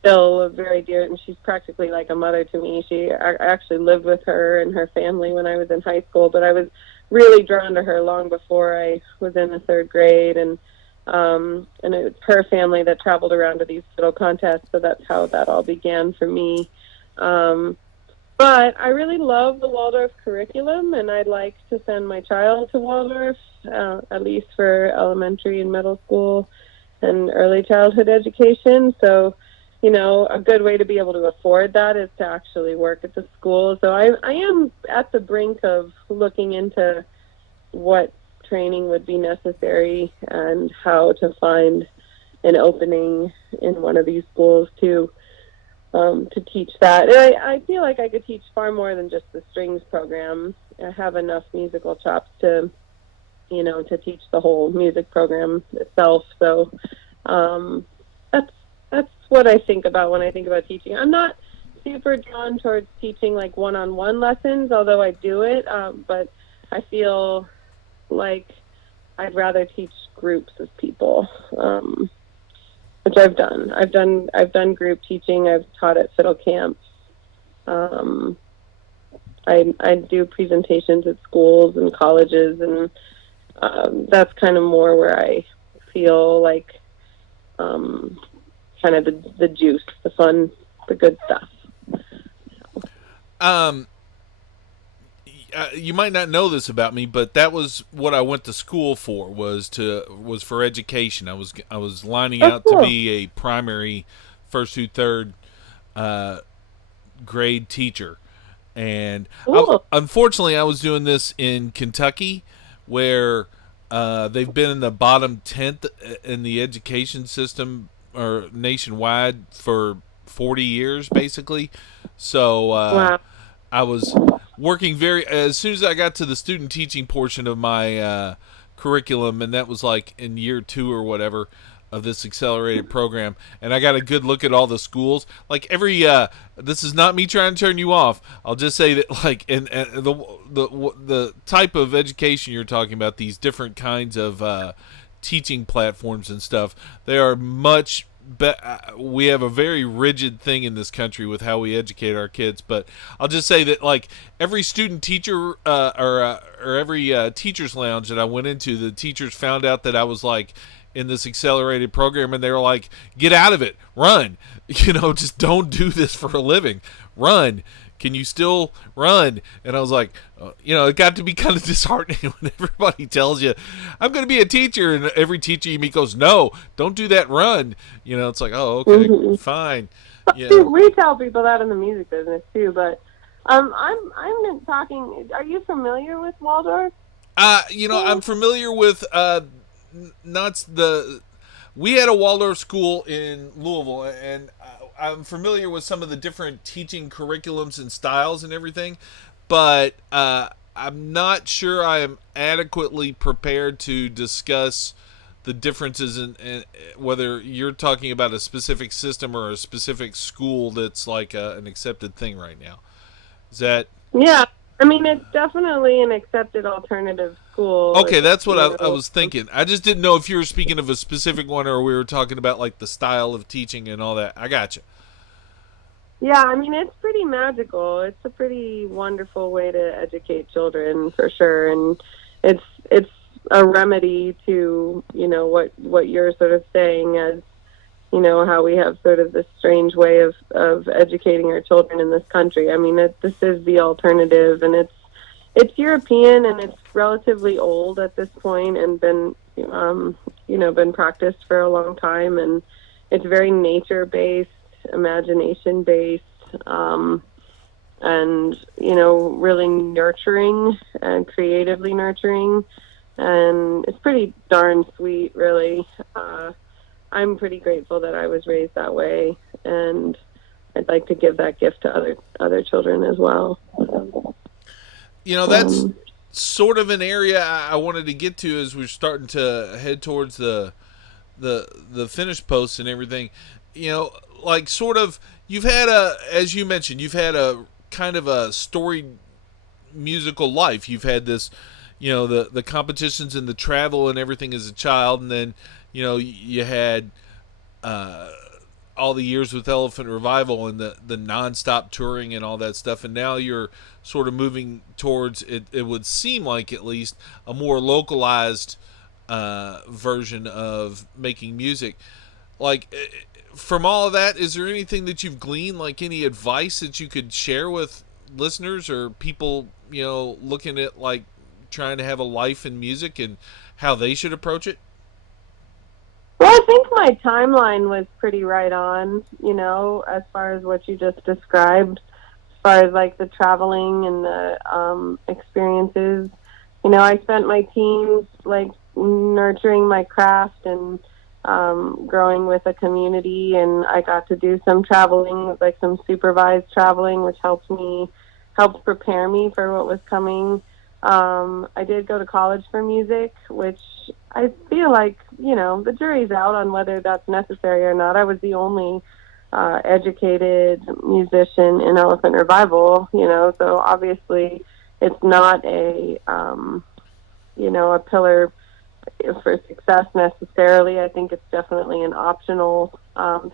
still very dear, and she's practically like a mother to me. I actually lived with her and her family when I was in high school, but I was really drawn to her long before I was in the third grade, and it was her family that traveled around to these fiddle contests, so that's how that all began for me. But I really love the Waldorf curriculum, and I'd like to send my child to Waldorf, at least for elementary and middle school and early childhood education. So, a good way to be able to afford that is to actually work at the school. So I am at the brink of looking into what training would be necessary and how to find an opening in one of these schools to teach that. And I feel like I could teach far more than just the strings program. I have enough musical chops to teach the whole music program itself. So that's what I think about when I think about teaching. I'm not super drawn towards teaching like one-on-one lessons, although I do it, but I feel like I'd rather teach groups of people, which I've done. I've done group teaching. I've taught at fiddle camps. I do presentations at schools and colleges, and that's kind of more where I feel like kind of the juice, the fun, the good stuff. You might not know this about me, but that was what I went to school for, was for education. I was lining out cool. to be a primary first through third grade teacher. And Cool. unfortunately I was doing this in Kentucky, where they've been in the bottom 10th in the education system or nationwide for 40 years basically. So Wow. I was working as soon as I got to the student teaching portion of my curriculum, and that was like in year 2 or whatever of this accelerated program, and I got a good look at all the schools. Like this is not me trying to turn you off. I'll just say that, like, and the type of education you're talking about, these different kinds of teaching platforms and stuff, they are much. We have a very rigid thing in this country with how we educate our kids, but I'll just say that, like, every student teacher or every teacher's lounge that I went into, the teachers found out that I was like in this accelerated program, and they were like, "Get out of it, run! Just don't do this for a living. Run! Can you still run?" And I was like, it got to be kind of disheartening when everybody tells you, "I'm going to be a teacher," and every teacher you meet goes, "No, don't do that, run." It's like, oh, okay, fine. Yeah. We tell people that in the music business too, but I'm talking. Are you familiar with Waldorf? I'm familiar with not the. We had a Waldorf school in Louisville, and I'm familiar with some of the different teaching curriculums and styles and everything, but I'm not sure I am adequately prepared to discuss the differences in whether you're talking about a specific system or a specific school that's like an accepted thing right now. Is that Yeah, I mean it's definitely an accepted alternative school. okay? It's, That's what you I know, was thinking. I just didn't know if you were speaking of a specific one or we were talking about like the style of teaching and all that. I got you. yeah, I mean it's pretty magical. It's a pretty wonderful way to educate children for sure, and it's a remedy to what you're sort of saying as how we have sort of this strange way of educating our children in this country. I mean, this is the alternative, and it's European and it's relatively old at this point, and been practiced for a long time, and it's very nature based, imagination based, and really nurturing and creatively nurturing, and it's pretty darn sweet, really. I'm pretty grateful that I was raised that way, and I'd like to give that gift to other children as well. That's sort of an area I wanted to get to as we're starting to head towards the finished posts and everything. Like sort of you've had as you mentioned, you've had a kind of a storied musical life. You've had this, the competitions and the travel and everything as a child, and then you had all the years with Elephant Revival and the nonstop touring and all that stuff, and now you're sort of moving towards it. It would seem like at least a more localized version of making music. Like from all of that, is there anything that you've gleaned, like any advice that you could share with listeners or people, looking at like trying to have a life in music and how they should approach it? Well, I think my timeline was pretty right on, as far as what you just described, as far as like the traveling and the experiences. I spent my teens like nurturing my craft and growing with a community, and I got to do some traveling, like some supervised traveling, which helped prepare me for what was coming. I did go to college for music, which I feel like, the jury's out on whether that's necessary or not. I was the only educated musician in Elephant Revival, so obviously it's not a pillar for success necessarily. I think it's definitely an optional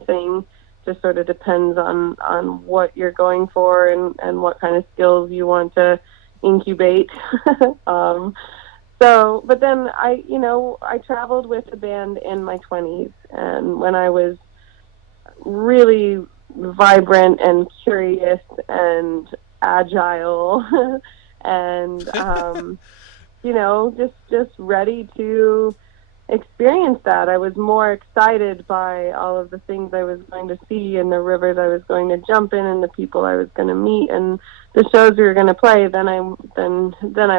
thing. Just sort of depends on what you're going for and what kind of skills you want to incubate. But then I traveled with a band in my 20s, and when I was really vibrant and curious and agile and just ready to experience that. I was more excited by all of the things I was going to see and the rivers I was going to jump in and the people I was going to meet and the shows we were going to play than I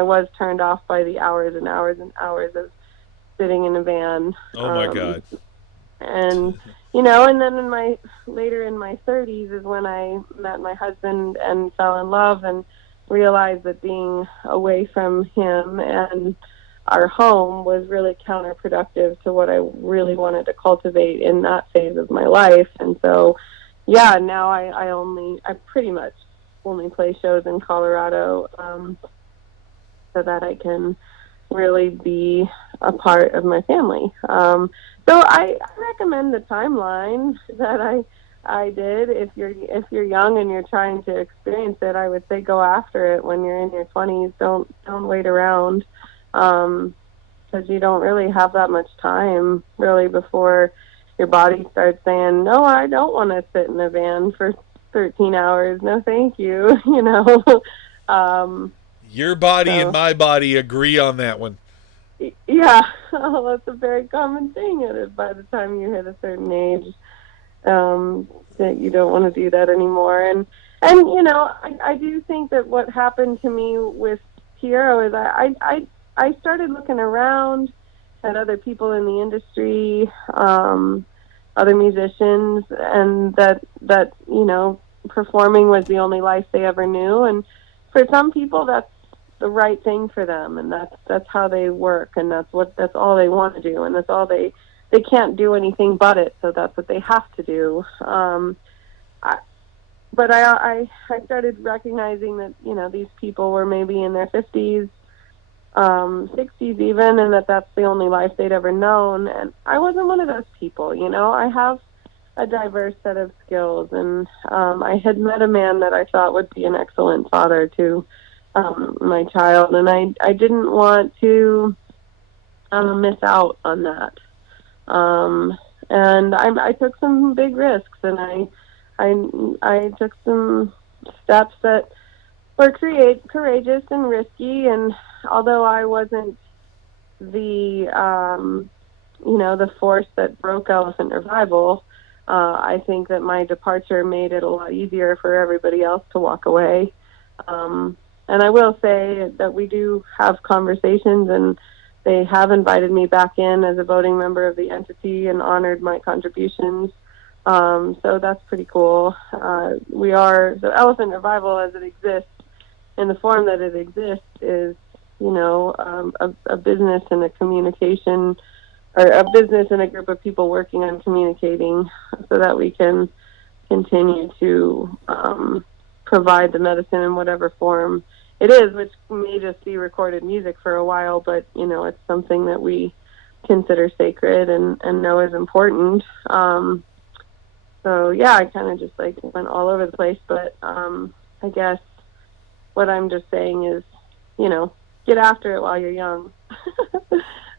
was turned off by the hours and hours and hours of sitting in a van. Oh my God. And and then later in my 30s is when I met my husband and fell in love and realized that being away from him and our home was really counterproductive to what I really wanted to cultivate in that phase of my life. And so, now I pretty much only play shows in Colorado, so that I can really be a part of my family. So I recommend the timeline that I did. If you're young and you're trying to experience it, I would say go after it when you're in your 20s. Don't wait around, because you don't really have that much time really before your body starts saying, no, I don't want to sit in a van for 13 hours. No, thank you. Your body and my body agree on that one. Yeah, that's a very common thing. By the time you hit a certain age, that you don't want to do that anymore. And And, you know, I do think that what happened to me with Tierro is I started looking around at other people in the industry, other musicians, and that, you know, performing was the only life they ever knew. And for some people, that's the right thing for them, and that's how they work, and that's all they want to do, and that's all they can't do anything but it, so that's what they have to do. But I started recognizing that, you know, these people were maybe in their 50s, 60s even, and that's the only life they'd ever known. And I wasn't one of those people, you know. I have a diverse set of skills, and I had met a man that I thought would be an excellent father to my child, and I didn't want to miss out on that. And I took some big risks, and I took some steps that were courageous and risky. And although I wasn't the you know, the force that broke Elephant Revival, I think that my departure made it a lot easier for everybody else to walk away. And I will say that we do have conversations, and they have invited me back in as a voting member of the entity and honored my contributions. So that's pretty cool. So Elephant Revival, as it exists, in the form that it exists, is, you know, a business and a communication, or a business and a group of people working on communicating so that we can continue to provide the medicine in whatever form it is, which may just be recorded music for a while, but, you know, it's something that we consider sacred and know is important. So yeah, I kind of just like went all over the place, but I guess what I'm just saying is, you know, get after it while you're young.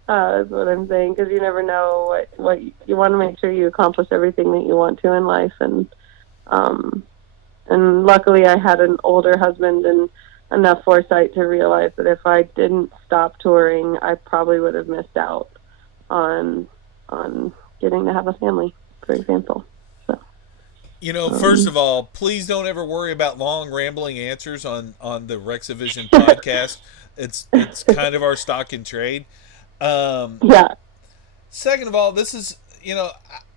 Is what I'm saying, because you never know what you want to make sure you accomplish everything that you want to in life. And luckily I had an older husband and enough foresight to realize that if I didn't stop touring, I probably would have missed out on getting to have a family, for example. So, You know, first of all, please don't ever worry about long rambling answers on the Rexavision podcast. It's kind of our stock in trade. Yeah. Second of all, this is, you know,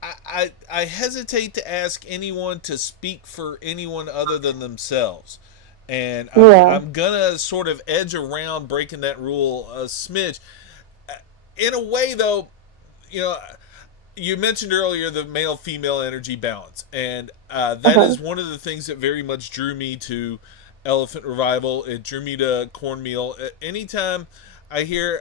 I hesitate to ask anyone to speak for anyone other than themselves. And I'm going to sort of edge around breaking that rule a smidge. In a way, though, you know, you mentioned earlier the male-female energy balance. And that is one of the things that very much drew me to Elephant Revival. It drew me to Cornmeal. Anytime I hear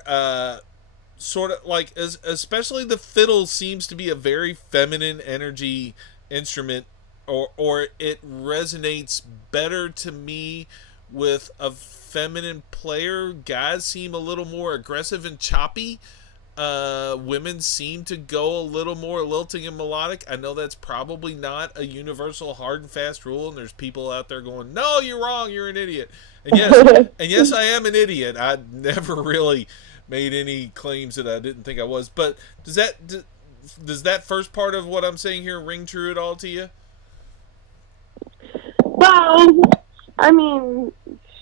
sort of like, especially the fiddle seems to be a very feminine energy instrument, or it resonates better to me with a feminine player. Guys seem a little more aggressive and choppy. Women seem to go a little more lilting and melodic. I know that's probably not a universal hard and fast rule, and there's people out there going, no, you're wrong, you're an idiot. And yes, I am an idiot. I never really made any claims that I didn't think I was. But does that first part of what I'm saying here ring true at all to you? Well, I mean,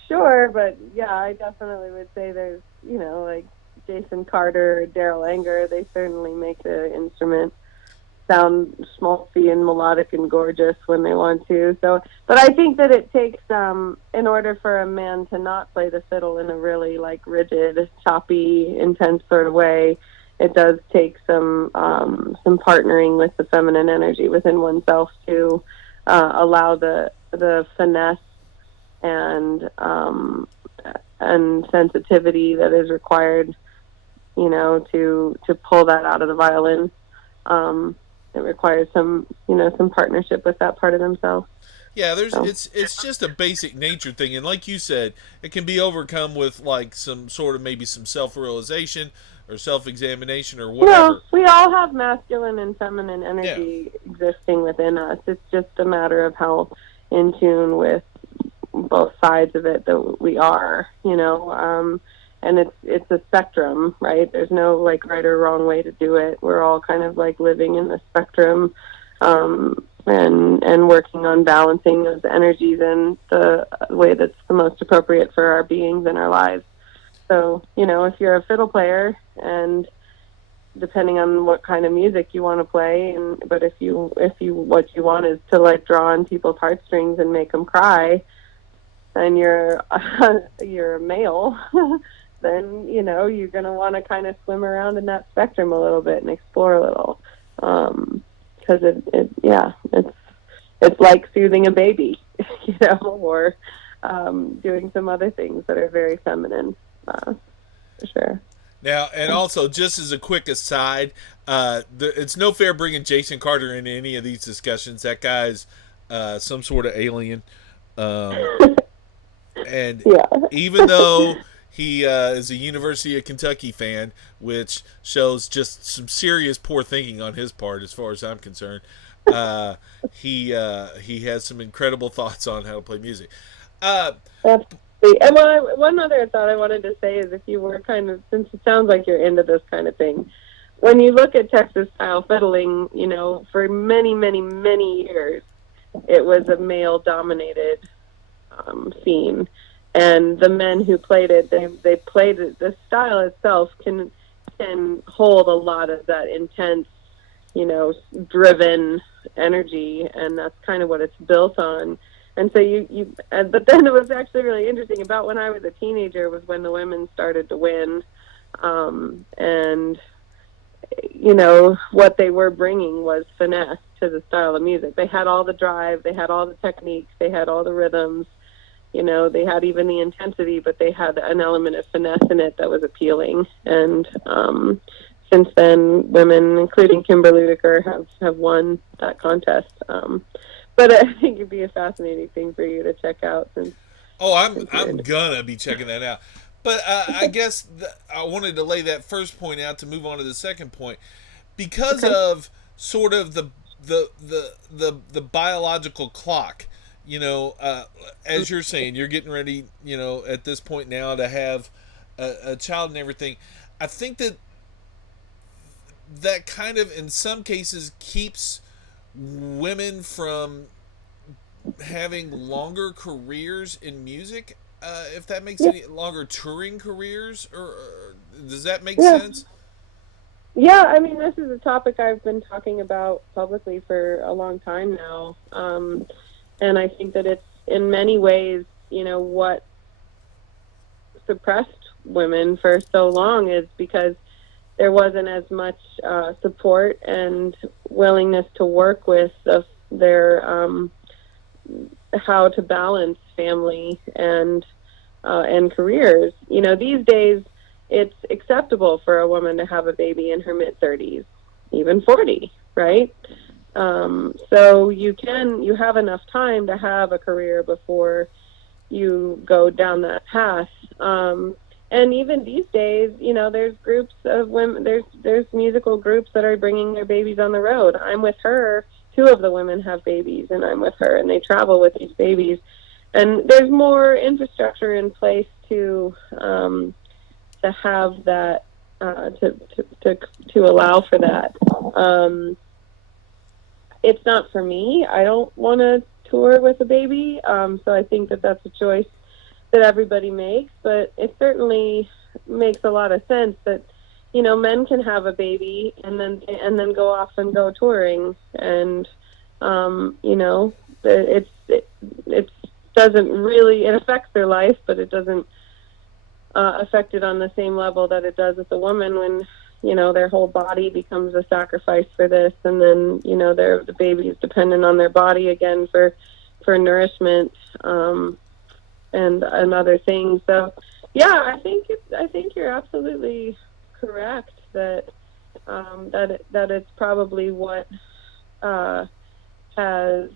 sure, but yeah, I definitely would say there's, you know, like Jason Carter, Daryl Anger, they certainly make the instrument sound schmaltzy and melodic and gorgeous when they want to. So, but I think that it takes, in order for a man to not play the fiddle in a really like rigid, choppy, intense sort of way, it does take some partnering with the feminine energy within oneself to allow the finesse and sensitivity that is required, you know, to pull that out of the violin. It requires some partnership with that part of themselves. Yeah, it's just a basic nature thing, and like you said, it can be overcome with like some sort of maybe some self-realization or self-examination or whatever. No, we all have masculine and feminine energy existing within us. It's just a matter of how in tune with both sides of it that we are, you know. And it's a spectrum, right? There's no like right or wrong way to do it. We're all kind of like living in the spectrum. and working on balancing those energies in the way that's the most appropriate for our beings and our lives. So, if you're a fiddle player, and depending on what kind of music you want to play, but if you what you want is to like draw on people's heartstrings and make them cry, and you're you're a male, then you're going to want to kind of swim around in that spectrum a little bit and explore a little, because it's like soothing a baby, or doing some other things that are very feminine, for sure. Now, and also, just as a quick aside, it's no fair bringing Jason Carter into any of these discussions. That guy's some sort of alien. And Yeah. even though he is a University of Kentucky fan, which shows just some serious poor thinking on his part as far as I'm concerned, he has some incredible thoughts on how to play music. Absolutely. And one other thought I wanted to say is, if you were since it sounds like you're into this kind of thing, when you look at Texas style fiddling, for many, many, many years, it was a male dominated scene, and the men who played it, they played it. The style itself can hold a lot of that intense, driven energy, and that's kind of what it's built on. And so but then it was actually really interesting. About when I was a teenager was when the women started to win, and what they were bringing was finesse to the style of music. They had all the drive, they had all the techniques, they had all the rhythms, they had even the intensity, but they had an element of finesse in it that was appealing. And since then, women, including Kimber Ludiker, have won that contest. But I think it'd be a fascinating thing for you to check out. I'm gonna be checking that out. But I guess I wanted to lay that first point out to move on to the second point, because of sort of the biological clock. As you're saying, you're getting ready, at this point now to have a child and everything. I think that kind of, in some cases, keeps women from having longer careers in music, if that makes any longer touring careers, or does that make sense? Yeah, I mean, this is a topic I've been talking about publicly for a long time now, and I think that it's in many ways, what suppressed women for so long is because there wasn't as much support and willingness to work with their how to balance family and careers. These days it's acceptable for a woman to have a baby in her mid-30s, even 40, right? So you have enough time to have a career before you go down that path. And even these days, there's groups of women, there's musical groups that are bringing their babies on the road. I'm with her. 2 of the women have babies, and I'm with her, and they travel with these babies. And there's more infrastructure in place to have that, to allow for that. It's not for me. I don't want to tour with a baby, so I think that that's a choice that everybody makes, but it certainly makes a lot of sense that men can have a baby and then go off and go touring, and it doesn't really, it affects their life, but it doesn't affect it on the same level that it does with a woman when their whole body becomes a sacrifice for this, and then the baby is dependent on their body again for nourishment. And other things. So, yeah, I think you're absolutely correct that it's probably what has had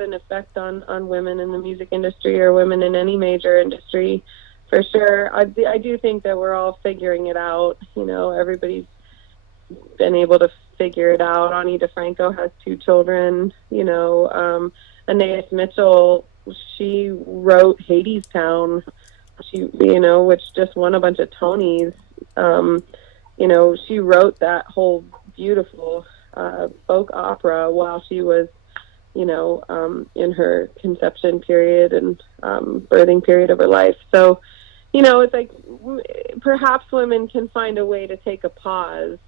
an effect on women in the music industry, or women in any major industry, for sure. I do think that we're all figuring it out. Everybody's been able to figure it out. Ani DeFranco has 2 children. Anais Mitchell, she wrote Hadestown, which just won a bunch of Tonys. She wrote that whole beautiful folk opera while she was, in her conception period and birthing period of her life. So, it's like perhaps women can find a way to take a pause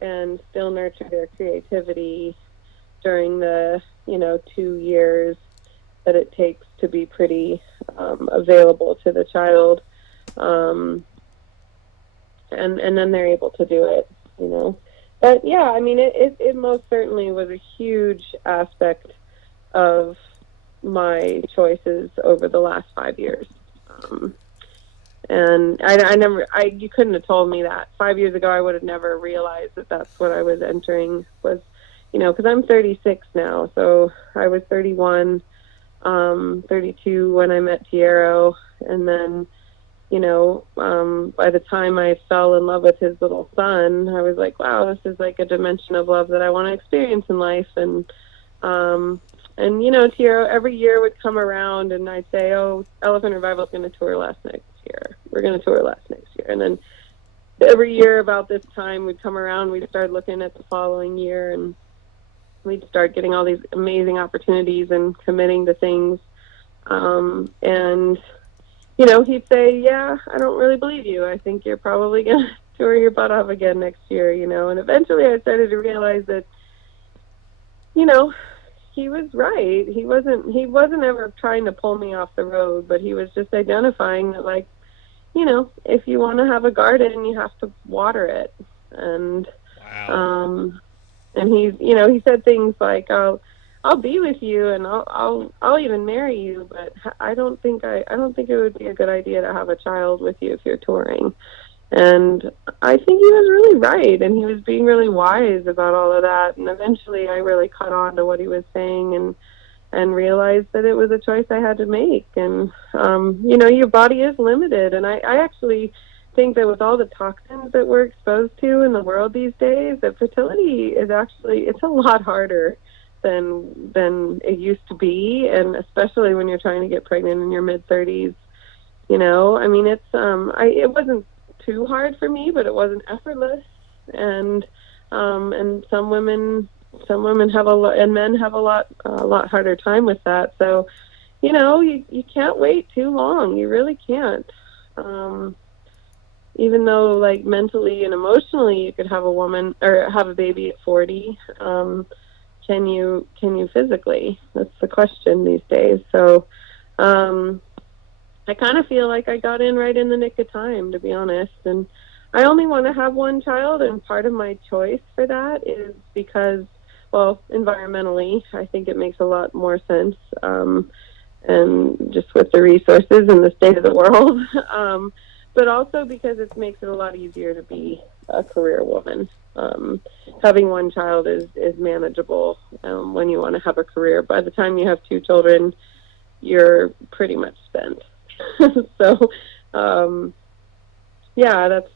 and still nurture their creativity during the, 2 years that it takes to be pretty available to the child. And then they're able to do it. But yeah, I mean, it most certainly was a huge aspect of my choices over the last 5 years. And you couldn't have told me that 5 years ago. I would have never realized that that's what I was entering was, because I'm 36 now. So I was 31, 32 when I met Tierro. And then, by the time I fell in love with his little son, I was like, wow, this is like a dimension of love that I want to experience in life. And Tierro every year would come around and I'd say, oh, Elephant Revival is going to tour next year. We're going to tour next year. And then every year about this time we'd come around, we'd start looking at the following year and we'd start getting all these amazing opportunities and committing to things. And he'd say, yeah, I don't really believe you. I think you're probably going to tour your butt off again next year, and eventually I started to realize that, he was right. He wasn't ever trying to pull me off the road, but he was just identifying that, like, if you want to have a garden, you have to water it. And, wow. And he said things like, I'll be with you and I'll even marry you, but I don't think it would be a good idea to have a child with you if you're touring. And I think he was really right, and he was being really wise about all of that. And eventually I really caught on to what he was saying and realized that it was a choice I had to make. And, your body is limited. And I actually think that with all the toxins that we're exposed to in the world these days, that fertility is it's a lot harder than it used to be, and especially when you're trying to get pregnant in your mid-30s. I mean, it wasn't too hard for me, but it wasn't effortless. And some women have a lot, and men have a lot harder time with that. So, you can't wait too long. You really can't. Even though, like, mentally and emotionally, you could have a baby at 40. Can you physically? That's the question these days. So I kind of feel like I got in right in the nick of time, to be honest. And I only want to have one child, and part of my choice for that is because, well, environmentally, I think it makes a lot more sense, and just with the resources and the state of the world, but also because it makes it a lot easier to be a career woman. Having one child is manageable when you want to have a career. By the time you have two children, you're pretty much spent. So,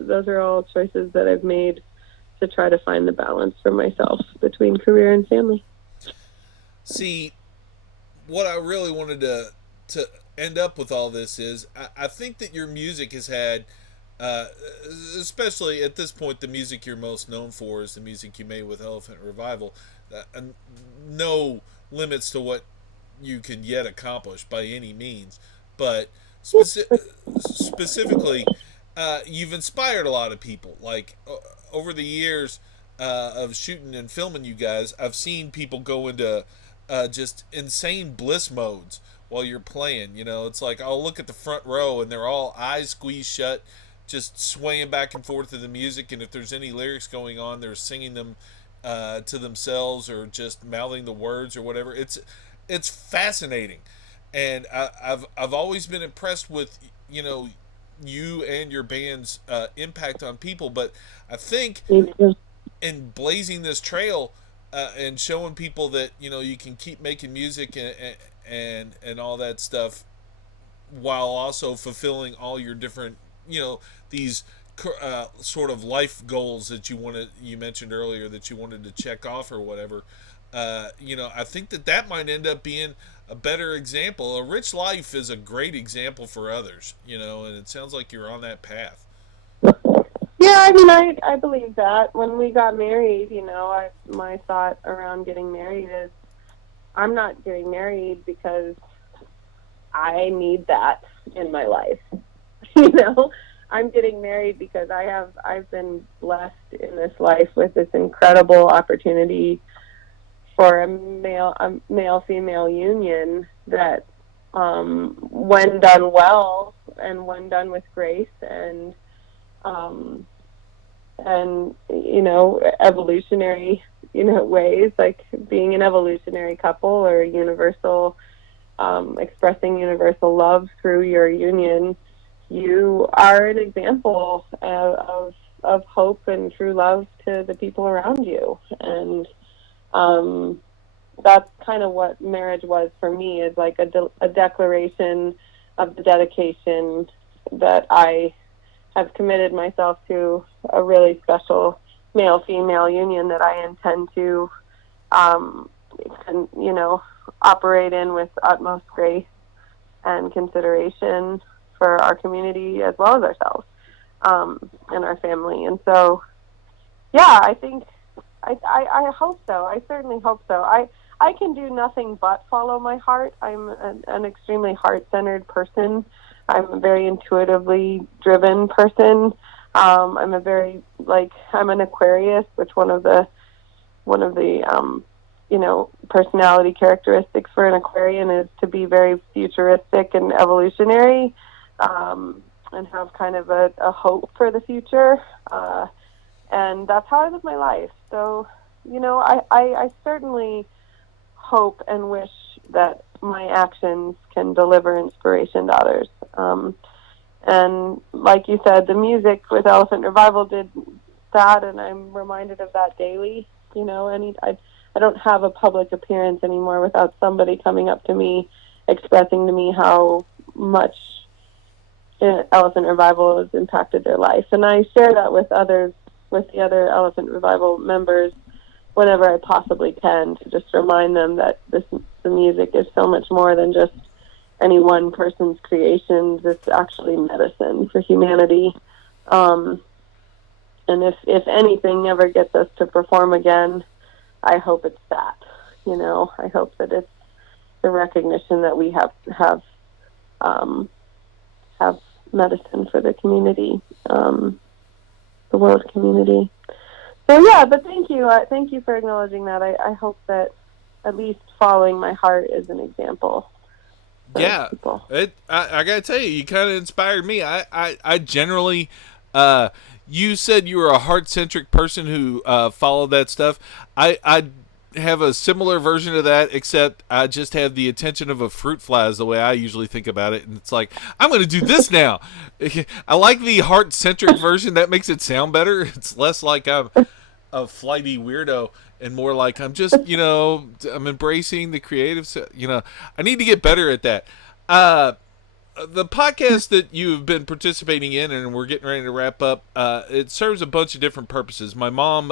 those are all choices that I've made to try to find the balance for myself between career and family. See, what I really wanted to end up with all this is I think that your music has had, especially at this point, the music you're most known for is the music you made with Elephant Revival. No limits to what you can yet accomplish by any means, but specifically, you've inspired a lot of people. Like over the years of shooting and filming you guys, I've seen people go into just insane bliss modes while you're playing. It's like I'll look at the front row and they're all eyes squeezed shut, just swaying back and forth to the music. And if there's any lyrics going on, they're singing them to themselves or just mouthing the words or whatever. It's fascinating, and I've always been impressed with you and your band's impact on people. But I think in blazing this trail and showing people that you can keep making music and all that stuff while also fulfilling all your different these sort of life goals that you mentioned earlier that you wanted to check off or whatever. I think that might end up being a better example. A rich life is a great example for others, and it sounds like you're on that path. Yeah, I mean, I believe that. When we got married, my thought around getting married is I'm not getting married because I need that in my life. I'm getting married because I've been blessed in this life with this incredible opportunity for a male-female union that, when done well and when done with grace and evolutionary, ways, like being an evolutionary couple or a universal, expressing universal love through your union, you are an example of hope and true love to the people around you. And that's kind of what marriage was for me, is like a declaration of the dedication that I have committed myself to a really special male-female union that I intend to, operate in with utmost grace and consideration for our community as well as ourselves, and our family. And so, yeah, I think, I hope so. I certainly hope so. I can do nothing but follow my heart. I'm an extremely heart-centered person. I'm a very intuitively driven person. I'm an Aquarius, which one of the personality characteristics for an Aquarian is to be very futuristic and evolutionary, and have kind of a hope for the future. And that's how I live my life. So, I certainly hope and wish that my actions can deliver inspiration to others. And like you said, the music with Elephant Revival did that, and I'm reminded of that daily. I don't have a public appearance anymore without somebody coming up to me, expressing to me how much Elephant Revival has impacted their life. And I share that with the other Elephant Revival members whenever I possibly can, to just remind them that the music is so much more than just any one person's creations. It's actually medicine for humanity. And if anything ever gets us to perform again, I hope it's that. I hope that it's the recognition that we have medicine for the community, the world community. So yeah, but thank you. Thank you for acknowledging that. I hope that at least following my heart is an example. Yeah, I gotta tell you kind of inspired me. I generally, you said you were a heart-centric person who followed that stuff. I have a similar version of that, except I just have the attention of a fruit fly is the way I usually think about it. And it's like, I'm going to do this now. I like the heart-centric version. That makes it sound better. It's less like I'm a flighty weirdo and more like I'm just, I'm embracing the creative, I need to get better at that. The podcast that you've been participating in, and we're getting ready to wrap up, it serves a bunch of different purposes. My mom,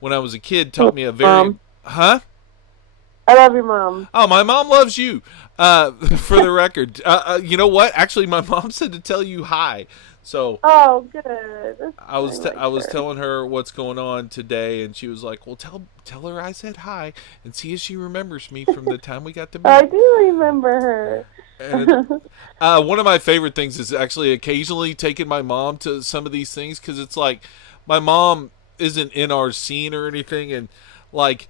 when I was a kid, taught me a very... Huh? I love your mom. Oh, my mom loves you, for the record. You know what? Actually, my mom said to tell you hi. So oh, good. I was telling her what's going on today, and she was like, "Well, tell her I said hi, and see if she remembers me from the time we got to meet." I do remember her. And one of my favorite things is actually occasionally taking my mom to some of these things, because it's like my mom isn't in our scene or anything, and like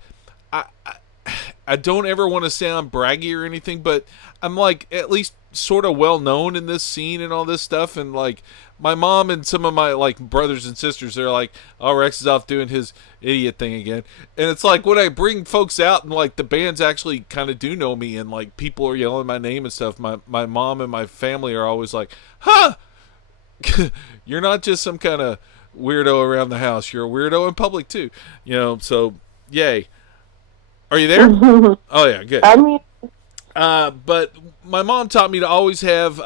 I don't ever want to sound braggy or anything, but I'm like at least sort of well known in this scene and all this stuff, and like my mom and some of my like brothers and sisters, they're like, "Oh, Rex is off doing his idiot thing again." And it's like when I bring folks out and like the bands actually kind of do know me and like people are yelling my name and stuff, my mom and my family are always like, "Huh, you're not just some kind of weirdo around the house, you're a weirdo in public too," so yay. Are you there? Oh yeah, good. I mean, but my mom taught me to always have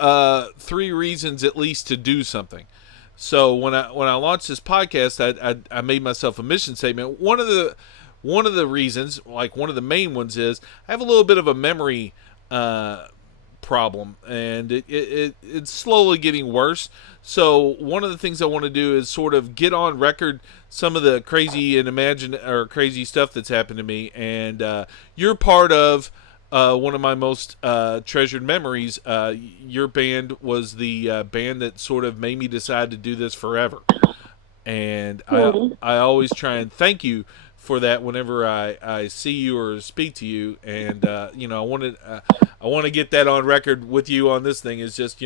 3 reasons at least to do something. So when I launched this podcast, I made myself a mission statement. One of the reasons, like one of the main ones, is I have a little bit of a memory problem, and it's slowly getting worse. So one of the things I want to do is sort of get on record some of the crazy and crazy stuff that's happened to me, and you're part of one of my most treasured memories. Your band was the band that sort of made me decide to do this forever, and I always try and thank you for that whenever I see you or speak to you. And I want to get that on record with you on this thing. Is just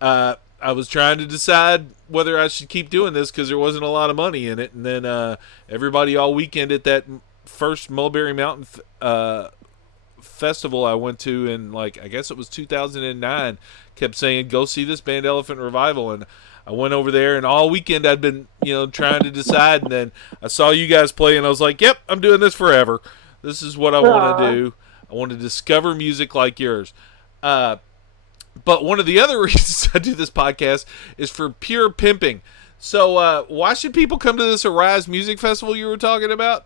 I was trying to decide whether I should keep doing this because there wasn't a lot of money in it, and then everybody all weekend at that first Mulberry Mountain festival I went to in, I guess it was 2009, kept saying, go see this band Elephant Revival. And I went over there, and all weekend I'd been trying to decide, and then I saw you guys play, and I was like, yep, I'm doing this forever. This is what I want to do. I want to discover music like yours. But one of the other reasons I do this podcast is for pure pimping. So why should people come to this Arise Music Festival you were talking about?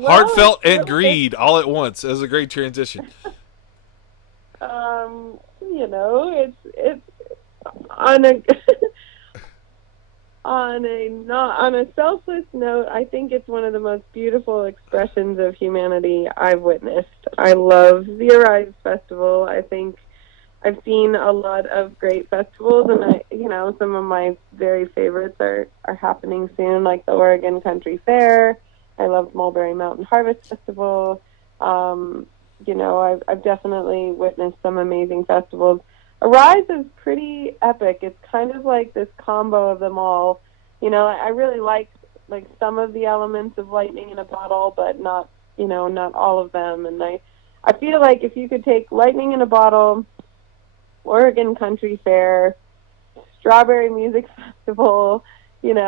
Heartfelt and greed all at once. That was a great transition. It's on a on a selfless note, I think it's one of the most beautiful expressions of humanity I've witnessed. I love the Arise Festival. I think I've seen a lot of great festivals, and some of my very favorites are happening soon, like the Oregon Country Fair. I love Mulberry Mountain Harvest Festival. I've definitely witnessed some amazing festivals. Arise is pretty epic. It's kind of like this combo of them all. I really like some of the elements of lightning in a bottle, but not all of them. And I feel like if you could take lightning in a bottle, Oregon Country Fair, Strawberry Music Festival, and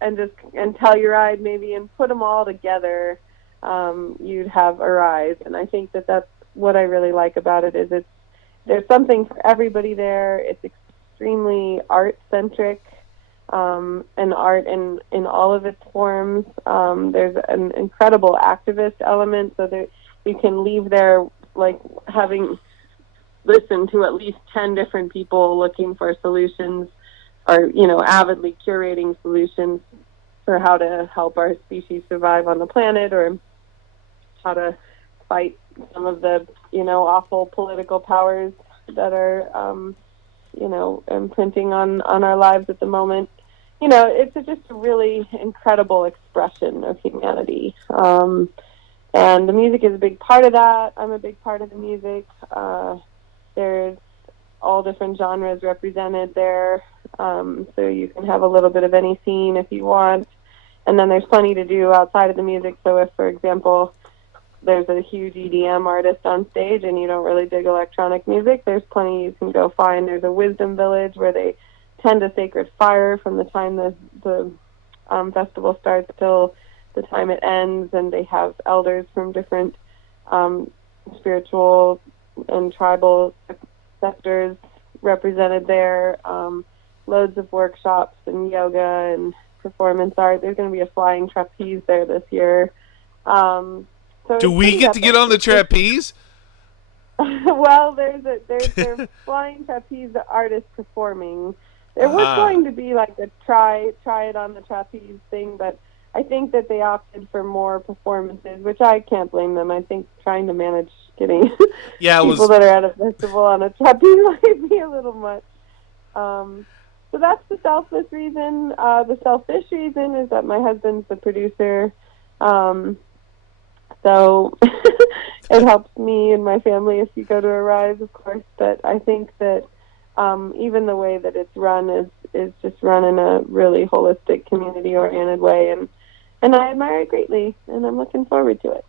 Telluride maybe, and put them all together, you'd have Arise. And I think that's what I really like about it, is there's something for everybody there. It's extremely art-centric, and art in all of its forms. There's an incredible activist element, so that you can leave there having listened to at least 10 different people looking for solutions, or avidly curating solutions for how to help our species survive on the planet, or how to fight some of the awful political powers that are imprinting on our lives at the moment. It's just a really incredible expression of humanity, and the music is a big part of that. I'm a big part of the music. There's all different genres represented there, so you can have a little bit of any scene if you want. And then there's plenty to do outside of the music. So if, for example, there's a huge EDM artist on stage and you don't really dig electronic music, there's plenty you can go find. There's a wisdom village where they tend a sacred fire from the time the festival starts till the time it ends, and they have elders from different spiritual and tribal sectors represented there. Loads of workshops and yoga and performance art. There's going to be a flying trapeze there this year. Do we get to get on the trapeze? Well, there's flying trapeze artists performing. There was going to be a try it on the trapeze thing, but I think that they opted for more performances, which I can't blame them. I think trying to manage getting people that are at a festival on a trapeze might be a little much. So that's the selfless reason. The selfish reason is that my husband's the producer. So it helps me and my family if you go to Arise, of course. But I think that even the way that it's run is just run in a really holistic, community-oriented way. And I admire it greatly, and I'm looking forward to it.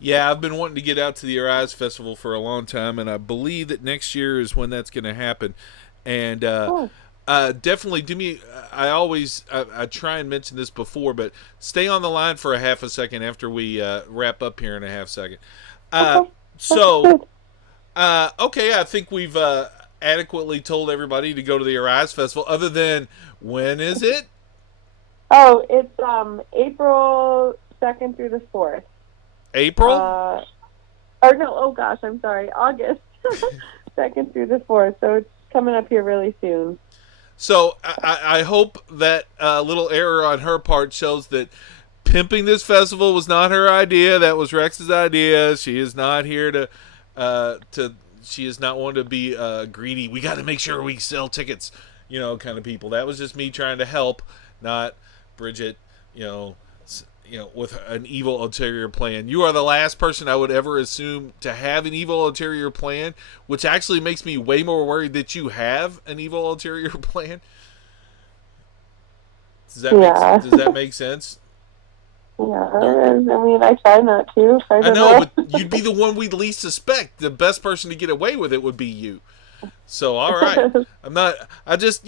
Yeah, I've been wanting to get out to the Arise Festival for a long time, and I believe that next year is when that's going to happen. And Cool. definitely do me. I try and mention this before, but stay on the line for a half a second after we wrap up here in a half second. Okay. Okay, I think we've adequately told everybody to go to the Arise Festival. Other than, when is it? Oh, it's April 2nd through the 4th. April? Or no, oh gosh, I'm sorry, August 2nd through the 4th. So it's coming up here really soon. So I hope that little error on her part shows that pimping this festival was not her idea. That was Rex's idea. She is not here to she is not one to be greedy. We got to make sure we sell tickets, kind of people. That was just me trying to help, not Bridget, with an evil ulterior plan. You are the last person I would ever assume to have an evil ulterior plan, which actually makes me way more worried that you have an evil ulterior plan. Does that make sense? Yeah, I mean, I try not to. I know, but you'd be the one we'd least suspect. The best person to get away with it would be you. So, all right. I'm just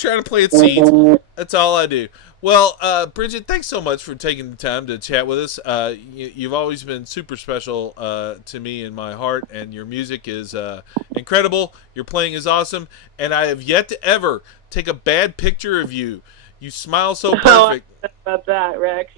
trying to plant seeds. That's all I do. Well, Bridget, thanks so much for taking the time to chat with us. You've always been super special to me in my heart, and your music is incredible. Your playing is awesome, and I have yet to ever take a bad picture of you. You smile so perfect. Oh, about that, Rex.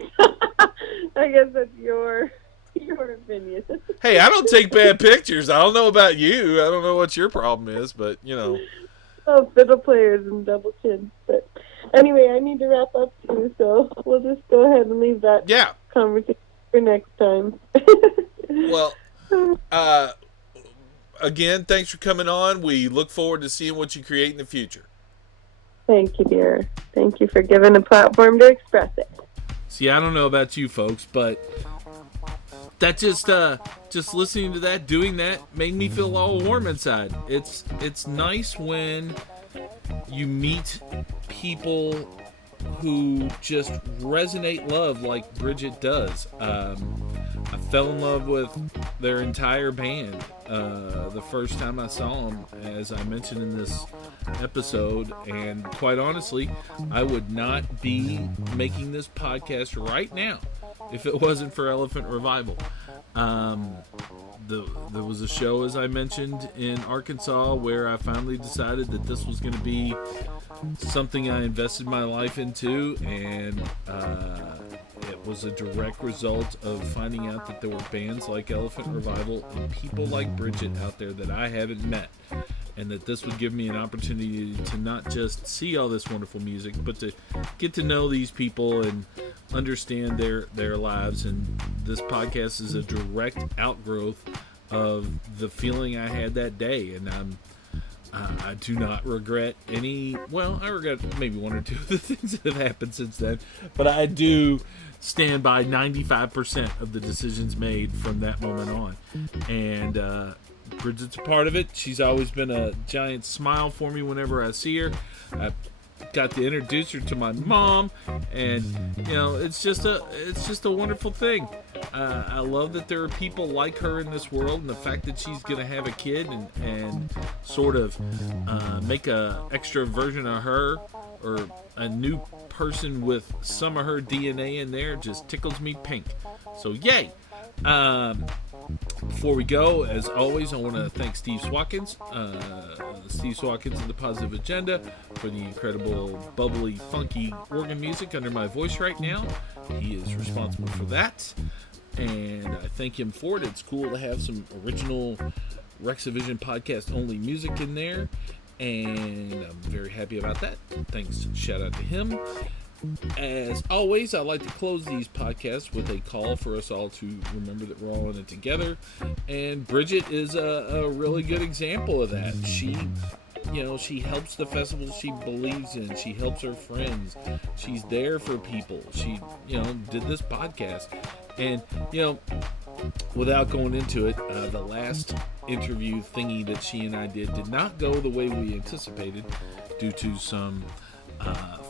I guess that's your opinion. Hey, I don't take bad pictures. I don't know about you. I don't know what your problem is, but Oh, fiddle players and double chins. But anyway, I need to wrap up too, so we'll just go ahead and leave that conversation for next time. Well, again, thanks for coming on. We look forward to seeing what you create in the future. Thank you, dear. Thank you for giving a platform to express it. See, I don't know about you folks, but that just listening to that, doing that, made me feel all warm inside. It's nice when you meet people who just resonate love like Bridget does. I fell in love with their entire band the first time I saw them, as I mentioned in this episode, and quite honestly, I would not be making this podcast right now if it wasn't for Elephant Revival. There was a show, as I mentioned, in Arkansas where I finally decided that this was going to be something I invested my life into, and it was a direct result of finding out that there were bands like Elephant Revival and people like Bridget out there that I haven't met, and that this would give me an opportunity to not just see all this wonderful music, but to get to know these people and understand their lives. And this podcast is a direct outgrowth of the feeling I had that day, and I do not regret any. Well, I regret maybe one or two of the things that have happened since then, but I do stand by 95% of the decisions made from that moment on. And Bridget's a part of it. She's always been a giant smile for me whenever I see her. I got to introduce her to my mom, and it's just a wonderful thing. I love that there are people like her in this world, and the fact that she's gonna have a kid and sort of make a extra version of her, or a new person with some of her DNA in there, just tickles me pink. So yay! Before we go, as always, I want to thank Steve Swatkins, and the Positive Agenda, for the incredible, bubbly, funky organ music under my voice right now. He is responsible for that, and I thank him for it. It's cool to have some original Rexivision podcast only music in there, and I'm very happy about that. Thanks, shout out to him. As always, I like to close these podcasts with a call for us all to remember that we're all in it together. And Bridget is a really good example of that. She helps the festivals she believes in. She helps her friends. She's there for people. She, did this podcast. And, without going into it, the last interview thingy that she and I did not go the way we anticipated due to some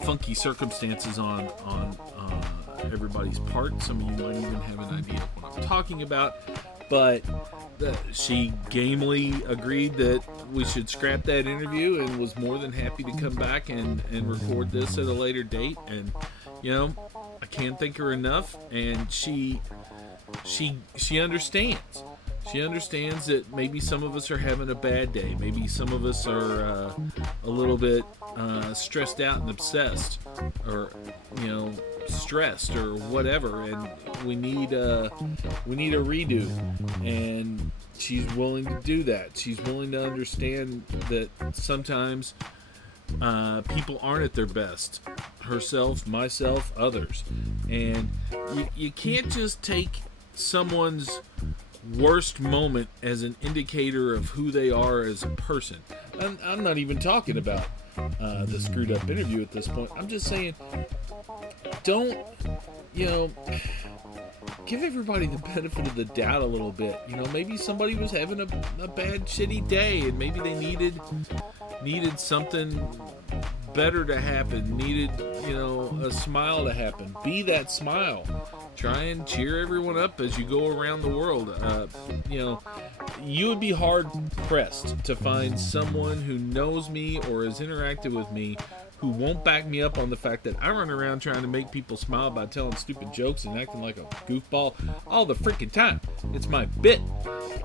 funky circumstances on everybody's part. Some of you might even have an idea of what I'm talking about, but she gamely agreed that we should scrap that interview and was more than happy to come back and record this at a later date. And I can't thank her enough, and she understands. She understands that maybe some of us are having a bad day. Maybe some of us are a little bit stressed out and obsessed. Or, stressed or whatever, and we need a redo. And she's willing to do that. She's willing to understand that sometimes people aren't at their best. Herself, myself, others. And you can't just take someone's worst moment as an indicator of who they are as a person. I'm not even talking about the screwed up interview at this point. I'm just saying, don't, give everybody the benefit of the doubt a little bit. Maybe somebody was having a bad, shitty day, and maybe they needed something better to happen, needed, a smile to happen. Be that smile. Try and cheer everyone up as you go around the world. You would be hard pressed to find someone who knows me or has interacted with me who won't back me up on the fact that I run around trying to make people smile by telling stupid jokes and acting like a goofball all the freaking time. It's my bit.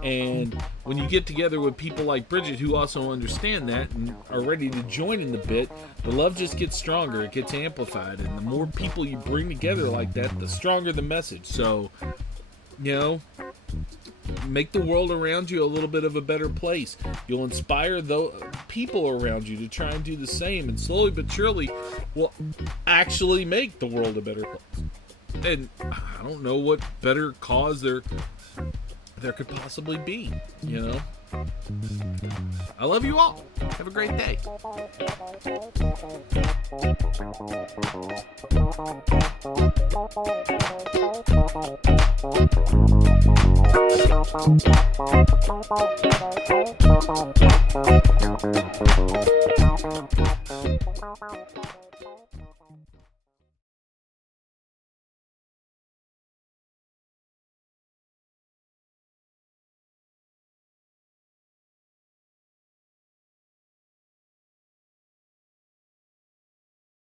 And when you get together with people like Bridget who also understand that and are ready to join in the bit, the love just gets stronger. It gets amplified. And the more people you bring together like that, the stronger the message. So, make the world around you a little bit of a better place. You'll inspire the people around you to try and do the same, and slowly but surely will actually make the world a better place. And I don't know what better cause there could possibly be, I love you all. Have a great day.